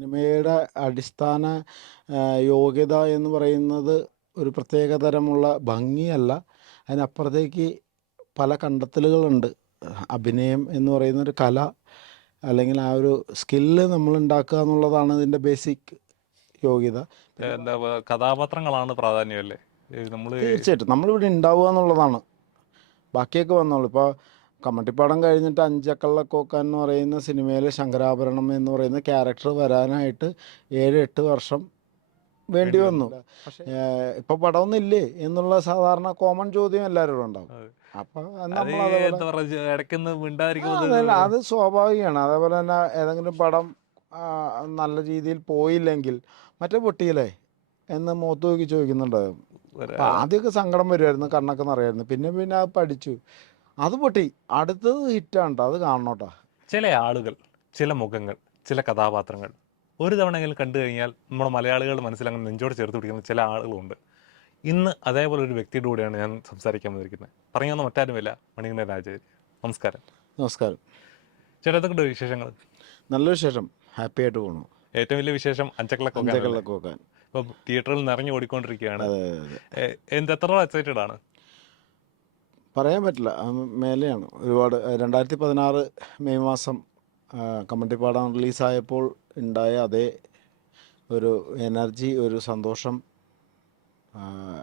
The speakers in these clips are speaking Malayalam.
സിനിമയുടെ അടിസ്ഥാന യോഗ്യത എന്ന് പറയുന്നത് ഒരു പ്രത്യേക തരമുള്ള ഭംഗിയല്ല. അതിനപ്പുറത്തേക്ക് പല കണ്ടെത്തലുകളുണ്ട്. അഭിനയം എന്ന് പറയുന്നൊരു കല, അല്ലെങ്കിൽ ആ ഒരു സ്കില്ല് നമ്മളുണ്ടാക്കുക എന്നുള്ളതാണ് ഇതിൻ്റെ ബേസിക് യോഗ്യത. എന്താ കഥാപാത്രങ്ങളാണ് പ്രാധാന്യമല്ലേ നമ്മൾ? തീർച്ചയായിട്ടും നമ്മളിവിടെ ഉണ്ടാവുക എന്നുള്ളതാണ്. ബാക്കിയൊക്കെ വന്നോളൂ. ഇപ്പോൾ കമ്മട്ടിപ്പാടം കഴിഞ്ഞിട്ട് അഞ്ചക്കള്ളക്കോക്കാൻ എന്ന് പറയുന്ന സിനിമയിൽ ശങ്കരാഭരണം എന്ന് പറയുന്ന ക്യാരക്ടർ വരാനായിട്ട് 7-8 വർഷം വേണ്ടി വന്നു. പക്ഷേ ഇപ്പോൾ പടമൊന്നുമില്ലേ എന്നുള്ള സാധാരണ കോമൺ ചോദ്യം എല്ലാവരോടും ഉണ്ടാവും. അപ്പം ഇടയ്ക്കൊന്ന് മിണ്ടായിരിക്കും. അത് സ്വാഭാവികമാണ്. അതേപോലെ തന്നെ ഏതെങ്കിലും പടം നല്ല രീതിയിൽ പോയില്ലെങ്കിൽ മറ്റേ പൊട്ടിയില്ലേ എന്ന് മുഖത്ത് നോക്കി ചോദിക്കുന്നുണ്ടാകും. അപ്പം ആദ്യമൊക്കെ സങ്കടം വരുമായിരുന്നു, കണ്ണൊക്കെ നിറയായിരുന്നു. പിന്നെ അത് പഠിച്ചു, അത് പൊട്ടി, അടുത്തത് ഹിറ്റാണ് കേട്ടോ, അത് കാണണോട്ടാ. ചില ആളുകൾ, ചില മുഖങ്ങൾ, ചില കഥാപാത്രങ്ങൾ ഒരു തവണയെങ്കിലും കണ്ടു കഴിഞ്ഞാൽ നമ്മുടെ മലയാളികളുടെ മനസ്സിലങ്ങനെ നെഞ്ചോട് ചേർത്ത് പിടിക്കുന്ന ചില ആളുകളുണ്ട്. ഇന്ന് അതേപോലെ ഒരു വ്യക്തിയുടെ കൂടെയാണ് ഞാൻ സംസാരിക്കാൻ വന്നിരിക്കുന്നത്. പറഞ്ഞു വന്ന മറ്റാരുമില്ല, മണികണ്ഠൻ രാജേരി. നമസ്കാരം. നമസ്കാരം ചേട്ടാ, എന്തൊക്കെ വിശേഷങ്ങൾ? നല്ല വിശേഷം, ഹാപ്പി ആയിട്ട് പോകണു. ഏറ്റവും വലിയ വിശേഷം അഞ്ചക്കള്ളക്കോക്കാൻ ഇപ്പം തിയേറ്ററിൽ നിറഞ്ഞു ഓടിക്കൊണ്ടിരിക്കുകയാണ്. എത്ര എക്സൈറ്റഡ് ആണ്? പറയാൻ പറ്റില്ല, മേലെയാണ് ഒരുപാട്. 2016 മെയ് മാസം കമ്മട്ടിപ്പാടം റിലീസായപ്പോൾ ഉണ്ടായ അതേ ഒരു എനർജി, ഒരു സന്തോഷം,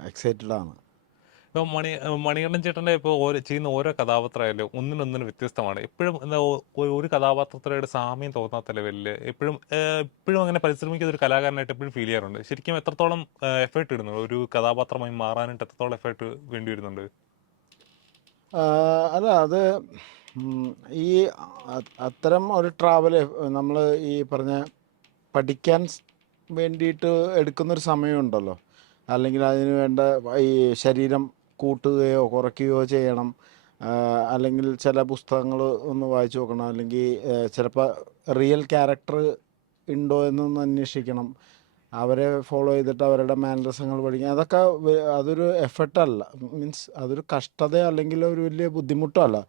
എക്സൈറ്റഡാണ്. ഇപ്പോൾ മണികണ്ഠൻ ചേട്ടൻ്റെ ഇപ്പോൾ ചെയ്യുന്ന ഓരോ കഥാപാത്രമായാലും ഒന്നിനൊന്നിന് വ്യത്യസ്തമാണ്. എപ്പോഴും എന്താ ഒരു കഥാപാത്രത്തിലൂടെ സാമ്യം തോന്നാത്ത ലെവലിൽ എപ്പോഴും അങ്ങനെ പരിശ്രമിക്കുന്ന ഒരു കലാകാരനായിട്ട് എപ്പോഴും ഫീൽ ചെയ്യാറുണ്ട്. ശരിക്കും എത്രത്തോളം എഫേർട്ട് ഇടുന്നുണ്ട് ഒരു കഥാപാത്രമായി മാറാനായിട്ട്? എത്രത്തോളം എഫേർട്ട് വേണ്ടി വരുന്നുണ്ട്? അല്ല, അത് ഈ അത്തരം ഒരു ട്രാവല് നമ്മൾ ഈ പറഞ്ഞ പഠിക്കാൻ വേണ്ടിയിട്ട് എടുക്കുന്നൊരു സമയമുണ്ടല്ലോ, അല്ലെങ്കിൽ അതിന് വേണ്ട ഈ ശരീരം കൂട്ടുകയോ കുറയ്ക്കുകയോ ചെയ്യണം, അല്ലെങ്കിൽ ചില പുസ്തകങ്ങൾ ഒന്ന് വായിച്ചു നോക്കണം, അല്ലെങ്കിൽ ചിലപ്പോൾ റിയൽ ക്യാരക്ടർ ഉണ്ടോ എന്നൊന്ന് അന്വേഷിക്കണം, അവരെ ഫോളോ ചെയ്തിട്ട് അവരുടെ മാനറിസങ്ങൾ പഠിക്കുക. അതൊക്കെ അതൊരു എഫർട്ടല്ല, മീൻസ് അതൊരു കഷ്ടതയോ അല്ലെങ്കിൽ ഒരു വലിയ ബുദ്ധിമുട്ടോ അല്ല.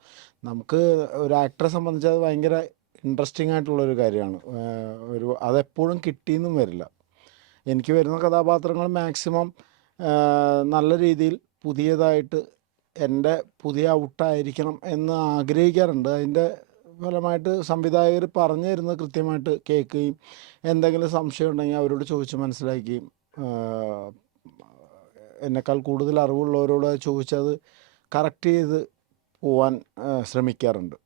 നമുക്ക് ഒരു ആക്ടറെ സംബന്ധിച്ച് അത് ഭയങ്കര ഇൻട്രസ്റ്റിംഗ് ആയിട്ടുള്ളൊരു കാര്യമാണ്. അതെപ്പോഴും കിട്ടിയെന്നും വരില്ല. എനിക്ക് വരുന്ന കഥാപാത്രങ്ങൾ മാക്സിമം നല്ല രീതിയിൽ പുതിയതായിട്ട് എൻ്റെ പുതിയ ഔട്ടായിരിക്കണം എന്ന് ആഗ്രഹിക്കാറുണ്ട്. അതിൻ്റെ ഫലമായിട്ട് സംവിധായകർ പറഞ്ഞു തരുന്നത് കൃത്യമായിട്ട് കേൾക്കുകയും എന്തെങ്കിലും സംശയം ഉണ്ടെങ്കിൽ അവരോട് ചോദിച്ച് മനസ്സിലാക്കുകയും, എന്നെക്കാൾ കൂടുതൽ അറിവുള്ളവരോട് ചോദിച്ചത് കറക്റ്റ് ചെയ്ത് പോവാൻ ശ്രമിക്കാറുണ്ട്.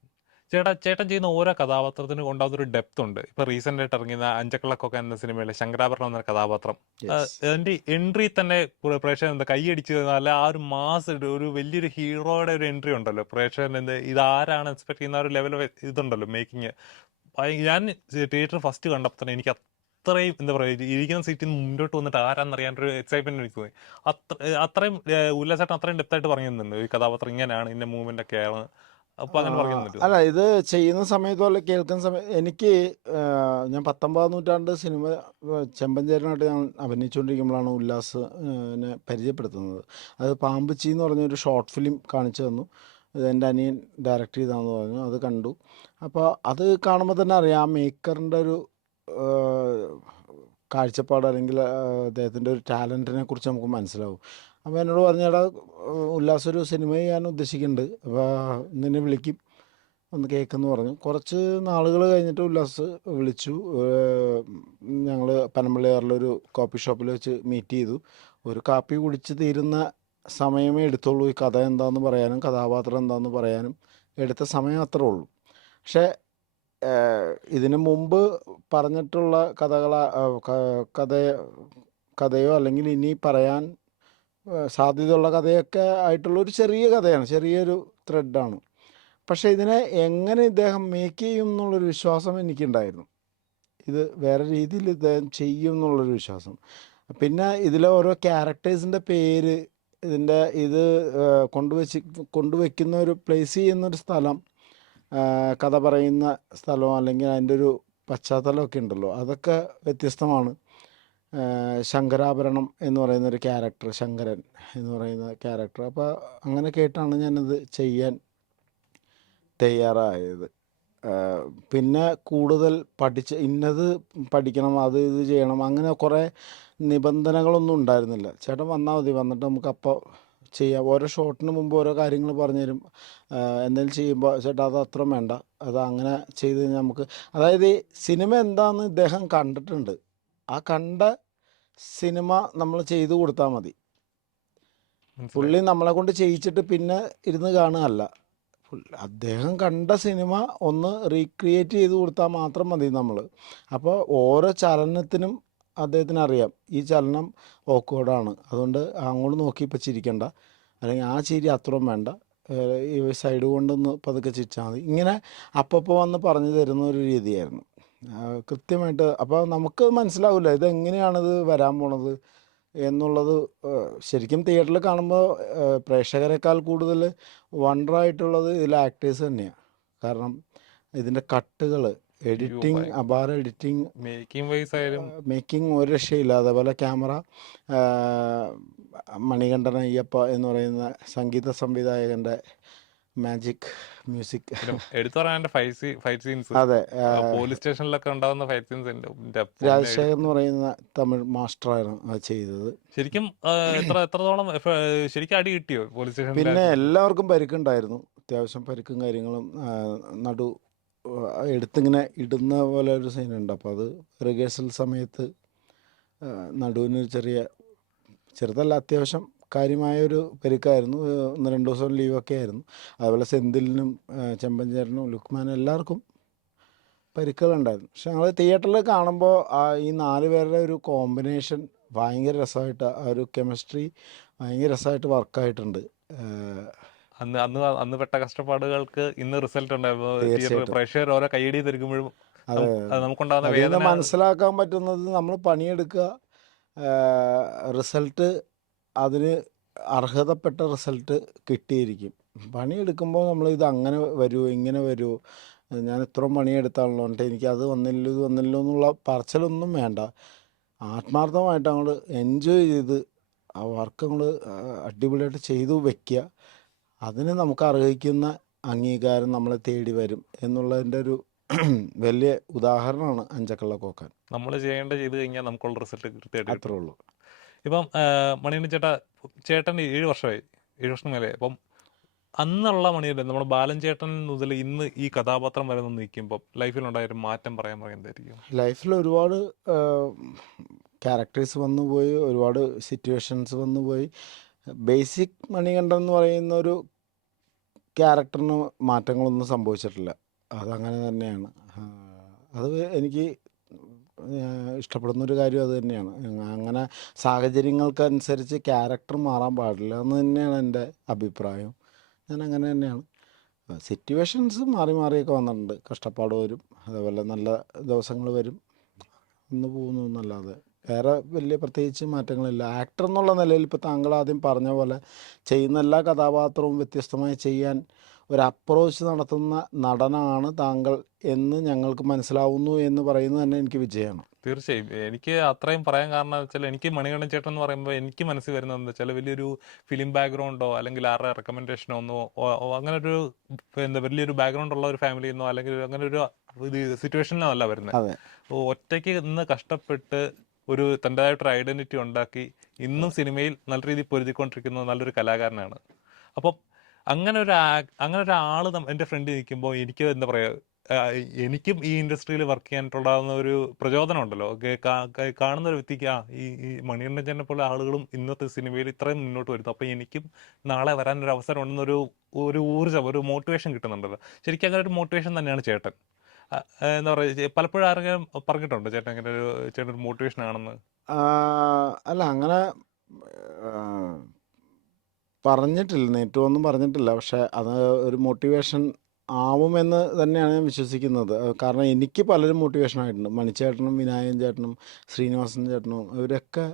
ചേട്ടൻ ചെയ്യുന്ന ഓരോ കഥാപാത്രത്തിനും ഉണ്ടാകുന്നൊരു ഡെപ്ത് ഉണ്ട്. ഇപ്പൊ റീസെന്റ് ആയിട്ട് ഇറങ്ങിയ അഞ്ചക്കള്ളക്കൊക്കെ എന്ന സിനിമയിലെ ശങ്കരാഭരണം എന്ന കഥാപാത്രം, അതിന്റെ എൻട്രി തന്നെ പ്രേക്ഷകൻ കൈയടിച്ച് അല്ല, ആ ഒരു മാസ്, ഒരു വലിയൊരു ഹീറോയുടെ ഒരു എൻട്രി ഉണ്ടല്ലോ. പ്രേക്ഷകൻ ഇതാരാണ് എക്സ്പെക്ട് ചെയ്യുന്ന ഒരു ലെവൽ ഇതുണ്ടല്ലോ മേക്കിങ്. ഞാൻ തിയേറ്റർ ഫസ്റ്റ് കണ്ടപ്പോൾ തന്നെ എനിക്ക് അത്രയും എന്താ പറയുക, ഇരിക്കുന്ന സീറ്റിൽ നിന്ന് മുന്നോട്ട് വന്നിട്ട് ആരാന്നറിയാനൊരു എക്സൈറ്റ്മെന്റ് എനിക്ക് തോന്നി. അത്രയും ഉല്ലാസേട്ടൻ അത്രയും ഡെപ്തായിട്ട് പറഞ്ഞു തന്നുണ്ട്. ഈ കഥാപാത്രം ഇങ്ങനെയാണ്, ഇന്ന മൂവ്മെന്റ് ഒക്കെയാണ്. അപ്പൊ അങ്ങനെ പറഞ്ഞു. അല്ല, ഇത് ചെയ്യുന്ന സമയത്തോ അല്ല കേൾക്കുന്ന സമയത്ത് എനിക്ക് ഞാൻ 19ാം നൂറ്റാണ്ട് സിനിമ ചെമ്പഞ്ചേരനായിട്ട് ഞാൻ അഭിനയിച്ചുകൊണ്ടിരിക്കുമ്പോഴാണ് ഉല്ലാസിനെ പരിചയപ്പെടുത്തുന്നത്. അത് പാമ്പുച്ചി എന്ന് പറഞ്ഞൊരു ഷോർട്ട് ഫിലിം കാണിച്ചു തന്നു. ഇത് എൻ്റെ അനിയൻ ഡയറക്റ്റ് ചെയ്താന്ന് പറഞ്ഞു. അത് കണ്ടു. അപ്പോൾ അത് കാണുമ്പോൾ തന്നെ അറിയാം ആ മേക്കറിൻ്റെ ഒരു കാഴ്ചപ്പാട്, അല്ലെങ്കിൽ അദ്ദേഹത്തിൻ്റെ ഒരു ടാലൻറ്റിനെ കുറിച്ച് നമുക്ക് മനസ്സിലാവും. അപ്പോൾ എന്നോട് പറഞ്ഞാൽ ഉല്ലാസ് ഒരു സിനിമ ചെയ്യാൻ ഉദ്ദേശിക്കുന്നുണ്ട്, അപ്പോൾ നിന്നെ വിളിക്കും, ഒന്ന് കേൾക്കുമെന്ന് പറഞ്ഞു. കുറച്ച് നാളുകൾ കഴിഞ്ഞിട്ട് ഉല്ലാസ് വിളിച്ചു. ഞങ്ങൾ പനമ്പള്ളിയാറിലൊരു കോഫി ഷോപ്പിൽ വെച്ച് മീറ്റ് ചെയ്തു. ഒരു കാപ്പി കുടിച്ച് തീരുന്ന സമയമേ എടുത്തുള്ളൂ ഈ കഥ എന്താണെന്ന് പറയാനും കഥാപാത്രം എന്താണെന്ന് പറയാനും എടുത്ത സമയം അത്രേ ഉള്ളൂ. പക്ഷേ ഇതിനു മുമ്പ് പറഞ്ഞിട്ടുള്ള കഥയോ അല്ലെങ്കിൽ ഇനി പറയാൻ സാധ്യതയുള്ള കഥയൊക്കെ ആയിട്ടുള്ളൊരു ചെറിയ കഥയാണ്, ചെറിയൊരു ത്രെഡാണ്. പക്ഷേ ഇതിനെ എങ്ങനെ ഇദ്ദേഹം മേക്ക് ചെയ്യും എന്നുള്ളൊരു വിശ്വാസം എനിക്കുണ്ടായിരുന്നു. ഇത് വേറെ രീതിയിൽ ഇദ്ദേഹം ചെയ്യും എന്നുള്ളൊരു വിശ്വാസം. പിന്നെ ഇതിലെ ഓരോ ക്യാരക്ടേഴ്സിൻ്റെ പേര്, ഇത് കൊണ്ടുവയ്ക്കുന്ന ഒരു പ്ലേസ് ചെയ്യുന്നൊരു സ്ഥലം, കഥ പറയുന്ന സ്ഥലമോ അല്ലെങ്കിൽ അതിൻ്റെ ഒരു പശ്ചാത്തലമൊക്കെ ഉണ്ടല്ലോ, അതൊക്കെ വ്യത്യസ്തമാണ്. ശങ്കരാഭരണം എന്ന് പറയുന്നൊരു ക്യാരക്ടർ, ശങ്കരൻ എന്ന് പറയുന്ന ക്യാരക്ടർ. അപ്പോൾ അങ്ങനെ കേട്ടാണ് ഞാനത് ചെയ്യാൻ തയ്യാറായത്. പിന്നെ കൂടുതൽ പഠിച്ച് ഇന്നത് പഠിക്കണം, അത് ഇത് ചെയ്യണം, അങ്ങനെ കുറേ നിബന്ധനകളൊന്നും ഉണ്ടായിരുന്നില്ല. ചേട്ടൻ വന്നാൽ മതി, വന്നിട്ട് നമുക്കപ്പോൾ ചെയ്യാം. ഓരോ ഷോട്ടിന് മുമ്പ് ഓരോ കാര്യങ്ങൾ പറഞ്ഞു തരും. എന്തെങ്കിലും ചെയ്യുമ്പോൾ ചേട്ടാ അത് അത്ര വേണ്ട, അത് അങ്ങനെ ചെയ്ത് കഴിഞ്ഞാൽ നമുക്ക്, അതായത് ഈ സിനിമ എന്താണെന്ന് ഇദ്ദേഹം കണ്ടിട്ടുണ്ട്. ആ കണ്ട സിനിമ നമ്മൾ ചെയ്തു കൊടുത്താൽ മതി. മനസ്സിലായി. പുള്ളി നമ്മളെ കൊണ്ട് ചെയ്യിച്ചിട്ട് പിന്നെ ഇരുന്ന് കാണുകയല്ല. അദ്ദേഹം കണ്ട സിനിമ ഒന്ന് റീക്രിയേറ്റ് ചെയ്ത് കൊടുത്താൽ മാത്രം മതി നമ്മൾ. അപ്പോൾ ഓരോ ചലനത്തിനും അദ്ദേഹത്തിന് അറിയാം ഈ ചലനം ഓക്വേർഡാണ്, അതുകൊണ്ട് അങ്ങോട്ട് നോക്കി ഇപ്പം ചിരിക്കണ്ട, അല്ലെങ്കിൽ ആ ചിരി അത്രയും വേണ്ട, ഈ സൈഡ് കൊണ്ടൊന്ന് പതുക്കെ ചിരിച്ചാൽ മതി. ഇങ്ങനെ അപ്പോൾ വന്ന് പറഞ്ഞു തരുന്ന ഒരു രീതിയായിരുന്നു കൃത്യമായിട്ട്. അപ്പോൾ നമുക്ക് മനസ്സിലാവില്ല ഇതെങ്ങനെയാണിത് വരാൻ പോണത് എന്നുള്ളത്. ശരിക്കും തിയേറ്ററിൽ കാണുമ്പോൾ പ്രേക്ഷകരെക്കാൾ കൂടുതൽ വണ്ടറായിട്ടുള്ളത് ഇതിലെ ആക്ടേഴ്സ് തന്നെയാണ്. കാരണം ഇതിൻ്റെ കട്ടുകൾ, അയ്യോ, എഡിറ്റിംഗ്, അപാര എഡിറ്റിംഗ്, മേക്കിംഗ് വൈസ് ആയാലും മേക്കിംഗ് ഒരു രക്ഷയില്ല. അതേപോലെ ക്യാമറ, മണികണ്ഠൻ അയ്യപ്പ എന്ന് പറയുന്ന സംഗീത സംവിധായകൻ്റെ മാജിക് മ്യൂസിക്. പിന്നെ എടുത്തു പറയാൻ ഫൈറ്റ് സീൻസ്, അതെ, പോലീസ് സ്റ്റേഷനിലൊക്കെ ഉണ്ടാകുന്ന ഫൈറ്റ് സീൻസ് രാജശേഖർ എന്ന് പറയുന്ന തമിഴ് മാസ്റ്ററാണ് അത് ചെയ്തത്. ശരിക്കും എത്രത്തോളം ശരിക്കും അടി കിട്ടിയോ പോലീസ് സ്റ്റേഷനിൽ? പിന്നെ എല്ലാവർക്കും പരിക്കുണ്ടായിരുന്നു, അത്യാവശ്യം പരിക്കും കാര്യങ്ങളും. നടു എടുത്തിങ്ങനെ ഇടുന്ന പോലെ ഒരു സീനുണ്ട്. അപ്പോൾ അത് റിഹേഴ്സൽ സമയത്ത് നടുവിന് ചെറുതല്ല, അത്യാവശ്യം കാര്യമായൊരു പരിക്കായിരുന്നു. 1-2 ദിവസം ലീവൊക്കെ ആയിരുന്നു. അതുപോലെ സെന്തിലിനും ചെമ്പഞ്ചേരനും ലുക്മാനും എല്ലാവർക്കും പരിക്കുകളുണ്ടായിരുന്നു. പക്ഷെ ഞങ്ങൾ തിയേറ്ററിൽ കാണുമ്പോൾ ഈ 4 പേരുടെ ഒരു കോമ്പിനേഷൻ ഭയങ്കര രസമായിട്ട്, ആ ഒരു കെമിസ്ട്രി ഭയങ്കര രസമായിട്ട് വർക്കായിട്ടുണ്ട്. അന്ന് അന്ന് അന്ന് പെട്ട കഷ്ടപ്പാടുകൾക്ക് ഇന്ന് റിസൾട്ട് ഉണ്ടായിരുന്നു. തീർച്ചയായിട്ടും. പ്രേക്ഷകർ ഓരോ കൈയടി തരുമ്പോഴും അതെ, നമുക്കുണ്ടാകുന്ന അതിൽ നിന്ന് വേദന മനസ്സിലാക്കാൻ പറ്റുന്നത് നമ്മൾ പണിയെടുക്കുക, റിസൾട്ട് അതിന് അർഹതപ്പെട്ട റിസൾട്ട് കിട്ടിയിരിക്കും. പണിയെടുക്കുമ്പോൾ നമ്മൾ ഇത് അങ്ങനെ വരുമോ ഇങ്ങനെ വരുമോ, ഞാൻ ഇത്രയും പണിയെടുത്താണല്ലോ എന്നിട്ട് എനിക്ക് അത് വന്നില്ലോ ഇത് വന്നില്ലോ എന്നുള്ള പറച്ചിലൊന്നും വേണ്ട. ആത്മാർത്ഥമായിട്ട് അങ്ങോട്ട് എൻജോയ് ചെയ്ത് ആ വർക്ക് നമ്മൾ അടിപൊളിയായിട്ട് ചെയ്തു വയ്ക്കുക. അതിന് നമുക്ക് അർഹിക്കുന്ന അംഗീകാരം നമ്മളെ തേടി വരും എന്നുള്ളതിൻ്റെ ഒരു വലിയ ഉദാഹരണമാണ് അഞ്ചക്കള്ള കോക്കാൻ. നമ്മൾ ചെയ്ത് കഴിഞ്ഞാൽ നമുക്കുള്ള റിസൾട്ട് കൃത്യമായിട്ട് അത്രേ കിട്ടും. ഉള്ളൂ. ഇപ്പം മണികണ്ഠൻ ചേട്ടൻ 7 വർഷമായി, 7 വർഷം മേലെ. അപ്പം അന്നുള്ള മണിയല്ലേ നമ്മുടെ ബാലൻ ചേട്ടൻ മുതൽ ഇന്ന് ഈ കഥാപാത്രം വരെ നിന്ന് നിൽക്കുമ്പോൾ ലൈഫിലുണ്ടായൊരു മാറ്റം പറയാൻ എന്തായിരിക്കും? ലൈഫിൽ ഒരുപാട് ക്യാരക്ടേഴ്സ് വന്നു പോയി, ഒരുപാട് സിറ്റുവേഷൻസ് വന്നു പോയി. ബേസിക് മണികണ്ഠൻ എന്ന് പറയുന്ന ഒരു ക്യാരക്ടറിന് മാറ്റങ്ങളൊന്നും സംഭവിച്ചിട്ടില്ല, അതങ്ങനെ തന്നെയാണ്. അത് എനിക്ക് ഇഷ്ടപ്പെടുന്നൊരു കാര്യം അത് തന്നെയാണ്. അങ്ങനെ സാഹചര്യങ്ങൾക്കനുസരിച്ച് ക്യാരക്ടർ മാറാൻ പാടില്ല എന്ന് തന്നെയാണ് എൻ്റെ അഭിപ്രായം. ഞാൻ അങ്ങനെ തന്നെയാണ്. സിറ്റുവേഷൻസ് മാറി മാറിയൊക്കെ വന്നിട്ടുണ്ട്, കഷ്ടപ്പാട് വരും, അതേപോലെ നല്ല ദിവസങ്ങൾ വരും, ഒന്ന് പോകുന്നു എന്നല്ലാതെ വേറെ വലിയ പ്രത്യേകിച്ച് മാറ്റങ്ങളില്ല. ആക്ടർ എന്നുള്ള നിലയിൽ ഇപ്പോൾ താങ്കൾ ആദ്യം പറഞ്ഞ പോലെ ചെയ്യുന്ന എല്ലാ കഥാപാത്രവും വ്യത്യസ്തമായി ചെയ്യാൻ ഒരു അപ്രോച്ച് നടത്തുന്ന നടനാണ് താങ്കൾ എന്ന് ഞങ്ങൾക്ക് മനസ്സിലാവുന്നു എന്ന് പറയുന്നത് തന്നെ എനിക്ക് വിജയമാണ്. തീർച്ചയായും. എനിക്ക് അത്രയും പറയാൻ കാരണം വെച്ചാൽ എനിക്ക് മണികണ്ഠൻ ചേട്ടൻ എന്ന് പറയുമ്പോൾ എനിക്ക് മനസ്സിൽ വരുന്നത് എന്താ വെച്ചാൽ വലിയൊരു ഫിലിം ബാക്ക്ഗ്രൗണ്ടോ അല്ലെങ്കിൽ ആരുടെ റെക്കമെൻഡേഷനോ ഒന്നോ അങ്ങനെ ഒരു വലിയൊരു ബാക്ക്ഗ്രൗണ്ട് ഉള്ള ഒരു ഫാമിലിയിൽ നിന്നോ അല്ലെങ്കിൽ അങ്ങനെ ഒരു സിറ്റുവേഷനിലോ അല്ല വരുന്നത്. അതെ, ഒറ്റയ്ക്ക് നിന്ന് കഷ്ടപ്പെട്ട് ഒരു തൻ്റെതായിട്ടൊരു ഐഡന്റിറ്റി ഉണ്ടാക്കി ഇന്നും സിനിമയിൽ നല്ല രീതിയിൽ പൊരുതിക്കൊണ്ടിരിക്കുന്ന നല്ലൊരു കലാകാരനാണ്. അപ്പം അങ്ങനെ ഒരാള് എൻ്റെ ഫ്രണ്ടിൽ നിൽക്കുമ്പോൾ എനിക്ക് എന്താ പറയുക, എനിക്കും ഈ ഇൻഡസ്ട്രിയിൽ വർക്ക് ചെയ്യാനായിട്ടുണ്ടാകുന്ന ഒരു പ്രചോദനം ഉണ്ടല്ലോ. കാണുന്ന ഒരു വ്യക്തിക്ക് ഈ മണികണ്ഠൻ ചേട്ടനെ പോലെ ആളുകളും ഇന്നത്തെ സിനിമയിൽ ഇത്രയും മുന്നോട്ട് വരുന്നു, അപ്പം എനിക്കും നാളെ വരാനൊരു അവസരം ഉണ്ടെന്നൊരു ഊർജ്ജം, ഒരു മോട്ടിവേഷൻ കിട്ടുന്നുണ്ടല്ലോ. ശരിക്കും അങ്ങനെ ഒരു മോട്ടിവേഷൻ തന്നെയാണ് ചേട്ടൻ. എന്താ പറയുക, പലപ്പോഴും ആരെങ്കിലും പറഞ്ഞിട്ടുണ്ടോ ചേട്ടൻ അങ്ങനെ ചേട്ടൻ ഒരു മോട്ടിവേഷൻ ആണെന്ന്? അല്ല അങ്ങനെ പറഞ്ഞിട്ടില്ല, നേരിട്ടൊന്നും പറഞ്ഞിട്ടില്ല. പക്ഷേ അത് ഒരു മോട്ടിവേഷൻ ആവുമെന്ന് തന്നെയാണ് ഞാൻ വിശ്വസിക്കുന്നത്. കാരണം എനിക്ക് പലരും മോട്ടിവേഷൻ ആയിട്ടുണ്ട്. മണിച്ചേട്ടനും വിനായകൻ ചേട്ടനും ശ്രീനിവാസൻ ചേട്ടനും ഇവരൊക്കെ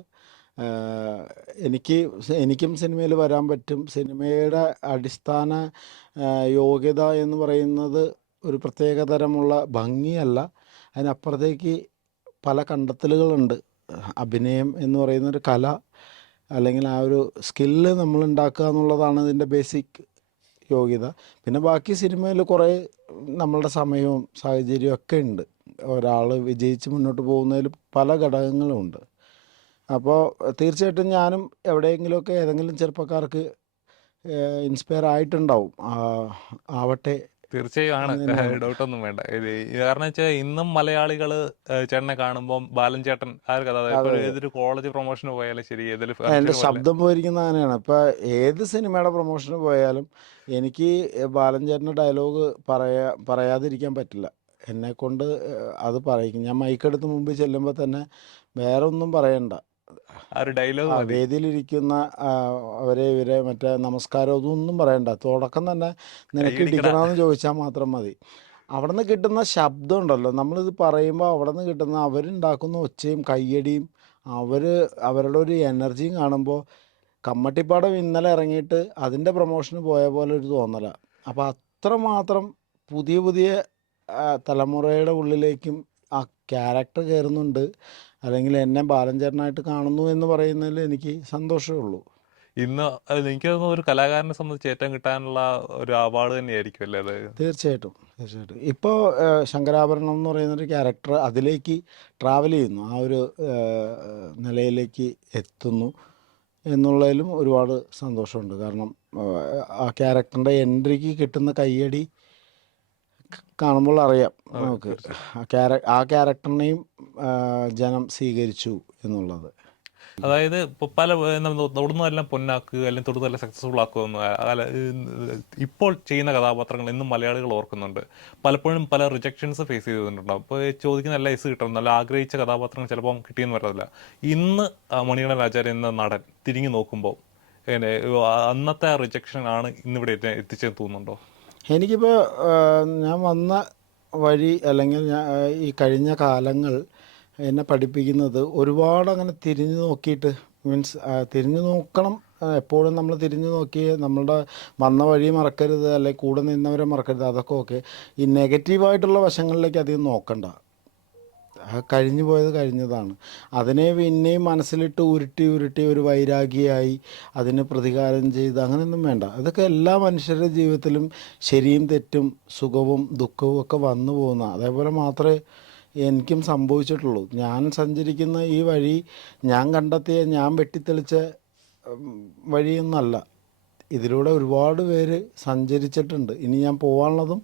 എനിക്കും സിനിമയിൽ വരാൻ പറ്റും. സിനിമയുടെ അടിസ്ഥാന യോഗ്യത എന്ന് പറയുന്നത് ഒരു പ്രത്യേക തരമുള്ള ഭംഗിയല്ല, അതിനപ്പുറത്തേക്ക് പല കണ്ടെത്തലുകളുണ്ട്. അഭിനയം എന്ന് പറയുന്നൊരു കല അല്ലെങ്കിൽ ആ ഒരു സ്കില്ല് നമ്മൾ ഉണ്ടാക്കുക എന്നുള്ളതാണ് ഇതിൻ്റെ ബേസിക് യോഗ്യത. പിന്നെ ബാക്കി സിനിമയിൽ കുറേ നമ്മളുടെ സമയവും സാഹചര്യവും ഒക്കെ ഉണ്ട്. ഒരാൾ വിജയിച്ച് മുന്നോട്ട് പോകുന്നതിൽ പല ഘടകങ്ങളുമുണ്ട്. അപ്പോൾ തീർച്ചയായിട്ടും ഞാനും എവിടെയെങ്കിലുമൊക്കെ ഏതെങ്കിലും ചെറുപ്പക്കാർക്ക് ഇൻസ്പയർ ആയിട്ടുണ്ടാവും. ആവട്ടെ തീർച്ചയായും ആണ്. എന്ന് തന്നെയാണ്. ഡൗട്ടൊന്നും വേണ്ട. കാരണം വെച്ചാൽ ഇന്നും മലയാളികൾ ചേട്ടനെ കാണുമ്പോൾ ബാലൻ ചേട്ടൻ ആ ഒരു കഥ, ഇപ്പോൾ അതെ, ഏതൊരു കോളേജ് പ്രൊമോഷന് പോയാലും ശരി, ഏതൊരു എൻ്റെ ഫംഗ്ഷന് പോയാലും ശബ്ദം പോയിരിക്കുന്ന അങ്ങനെയാണ്. ഇപ്പം ഏത് സിനിമയുടെ പ്രൊമോഷന് പോയാലും എനിക്ക് ബാലഞ്ചേട്ടൻ്റെ ഡയലോഗ് പറയാതിരിക്കാൻ പറ്റില്ല. എന്നെക്കൊണ്ട് അത് പറയിക്കും. ഞാൻ മൈക്കെടുത്ത് മുമ്പിൽ ചെല്ലുമ്പോൾ തന്നെ വേറെ ഒന്നും പറയണ്ട. ആ ഒരു ഡയലോഗ് മതി. വേദിയിലിരിക്കുന്ന അവരെ ഇവരെ മറ്റേ നമസ്കാരം അതൊന്നും പറയണ്ട. തുടക്കം തന്നെ നിനക്ക് കൈയടിക്കടാ. ഇടിക്കണമെന്ന് ചോദിച്ചാൽ മാത്രം മതി. അവിടെ നിന്ന് കിട്ടുന്ന ശബ്ദം ഉണ്ടല്ലോ, നമ്മളിത് പറയുമ്പോൾ അവിടെ നിന്ന് കിട്ടുന്ന അവരുണ്ടാക്കുന്ന ഒച്ചയും കയ്യടിയും അവരുടെ ഒരു എനർജിയും കാണുമ്പോൾ കമ്മട്ടിപ്പാടം ഇന്നലെ ഇറങ്ങിയിട്ട് അതിൻ്റെ പ്രൊമോഷന് പോയ പോലെ ഒരു തോന്നലാണ്. അപ്പോൾ അത്രമാത്രം പുതിയ പുതിയ തലമുറയുടെ ഉള്ളിലേക്കും ആ ക്യാരക്ടർ കയറുന്നുണ്ട്, അല്ലെങ്കിൽ എന്നെ ബാലഞ്ചേട്ടനായിട്ട് കാണുന്നു എന്ന് പറയുന്നതിൽ എനിക്ക് സന്തോഷമേ ഉള്ളൂ. ഇന്ന് എനിക്ക് തോന്നുന്നു ഒരു കലാകാരനെ സംബന്ധിച്ച് ഏറ്റവും കിട്ടാനുള്ള ഒരു അവാർഡ് തന്നെയായിരിക്കും അല്ലേ അത്? തീർച്ചയായിട്ടും തീർച്ചയായിട്ടും. ഇപ്പോൾ ശങ്കരാഭരണം എന്ന് പറയുന്നൊരു ക്യാരക്ടർ അതിലേക്ക് ട്രാവൽ ചെയ്യുന്നു, ആ ഒരു നിലയിലേക്ക് എത്തുന്നു എന്നുള്ളതിലും ഒരുപാട് സന്തോഷമുണ്ട്. കാരണം ആ ക്യാരക്ടറിൻ്റെ എൻട്രിക്ക് കിട്ടുന്ന കയ്യടി കാണുമ്പോൾ അറിയാം നമുക്ക് ആ ക്യാരക്ടറിനെയും ജനം സ്വീകരിച്ചു എന്നുള്ളത്. അതായത് ഇപ്പോൾ പല തൊടുന്നതെല്ലാം പൊന്നാക്കുക അല്ലെങ്കിൽ തൊടുന്നതെല്ലാം സക്സസ്ഫുൾ ആക്കുകയെന്ന് ഇപ്പോൾ ചെയ്യുന്ന കഥാപാത്രങ്ങൾ ഇന്നും മലയാളികൾ ഓർക്കുന്നുണ്ട്. പലപ്പോഴും പല റിജക്ഷൻസ് ഫേസ് ചെയ്തിട്ടുണ്ടാവും. ഇപ്പോൾ ചോദിക്കുന്ന നല്ല എസ് കിട്ടണം, നല്ല ആഗ്രഹിച്ച കഥാപാത്രങ്ങൾ ചിലപ്പം കിട്ടിയെന്ന് വരത്തില്ല. ഇന്ന് മണികണ്ഠൻ ആചാര്യ എന്ന നടൻ തിരിഞ്ഞു നോക്കുമ്പോൾ അന്നത്തെ ആ റിജക്ഷൻ ആണ് ഇന്നിവിടെ എത്തിച്ചെന്ന് തോന്നുന്നുണ്ടോ? എനിക്കിപ്പോൾ ഞാൻ വന്ന വഴി അല്ലെങ്കിൽ ഈ കഴിഞ്ഞ കാലങ്ങൾ എന്നെ പഠിപ്പിക്കുന്നത് ഒരുപാട് അങ്ങനെ തിരിഞ്ഞു നോക്കിയിട്ട്, മീൻസ് തിരിഞ്ഞു നോക്കണം. എപ്പോഴും നമ്മൾ തിരിഞ്ഞു നോക്കി നമ്മളുടെ വന്ന വഴി മറക്കരുത്, അല്ലെങ്കിൽ കൂടെ നിന്നവരെ മറക്കരുത്. അതൊക്കെ ഓക്കെ. ഈ നെഗറ്റീവായിട്ടുള്ള വശങ്ങളിലേക്ക് അധികം നോക്കണ്ട. കഴിഞ്ഞു പോയത് കഴിഞ്ഞതാണ്. അതിനെ പിന്നെയും മനസ്സിലിട്ട് ഉരുട്ടി ഉരുട്ടി ഒരു വൈരാഗിയായി അതിന് പ്രതികാരം ചെയ്ത് അങ്ങനെയൊന്നും വേണ്ട. അതൊക്കെ എല്ലാ മനുഷ്യരുടെ ജീവിതത്തിലും ശരിയും തെറ്റും സുഖവും ദുഃഖവും ഒക്കെ വന്നു പോകുന്ന, അതേപോലെ മാത്രമേ എനിക്കും സംഭവിച്ചിട്ടുള്ളൂ. ഞാൻ സഞ്ചരിക്കുന്ന ഈ വഴി ഞാൻ കണ്ടെത്തിയ, ഞാൻ വെട്ടിത്തെളിച്ച വഴിയൊന്നല്ല. ഇതിലൂടെ ഒരുപാട് പേര് സഞ്ചരിച്ചിട്ടുണ്ട്. ഇനി ഞാൻ പോകാനുള്ളതും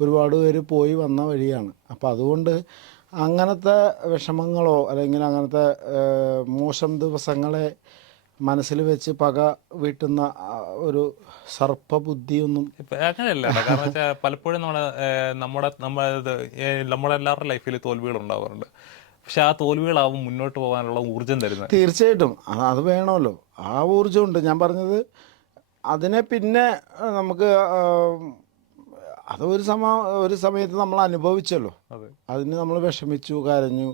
ഒരുപാട് പേര് പോയി വന്ന വഴിയാണ്. അപ്പോൾ അതുകൊണ്ട് അങ്ങനത്തെ വിഷമങ്ങളോ അല്ലെങ്കിൽ അങ്ങനത്തെ മോശം ദിവസങ്ങളെ മനസ്സിൽ വെച്ച് പക വീട്ടുന്ന ഒരു സർപ്പബുദ്ധിയൊന്നും ഇപ്പം അങ്ങനെയല്ല. കാരണം വെച്ചാൽ പലപ്പോഴും നമ്മളെല്ലാവരുടെ ലൈഫിൽ തോൽവികൾ ഉണ്ടാവാറുണ്ട്. പക്ഷെ ആ തോൽവികളാവും മുന്നോട്ട് പോകാനുള്ള ഊർജ്ജം തരുന്നത്. തീർച്ചയായിട്ടും അത് വേണമല്ലോ. ആ ഊർജ്ജമുണ്ട്. ഞാൻ പറഞ്ഞത് അതിനെ പിന്നെ നമുക്ക് അത് ഒരു സമയത്ത് നമ്മൾ അനുഭവിച്ചല്ലോ. അതിന് നമ്മൾ വിഷമിച്ചു, കരഞ്ഞു,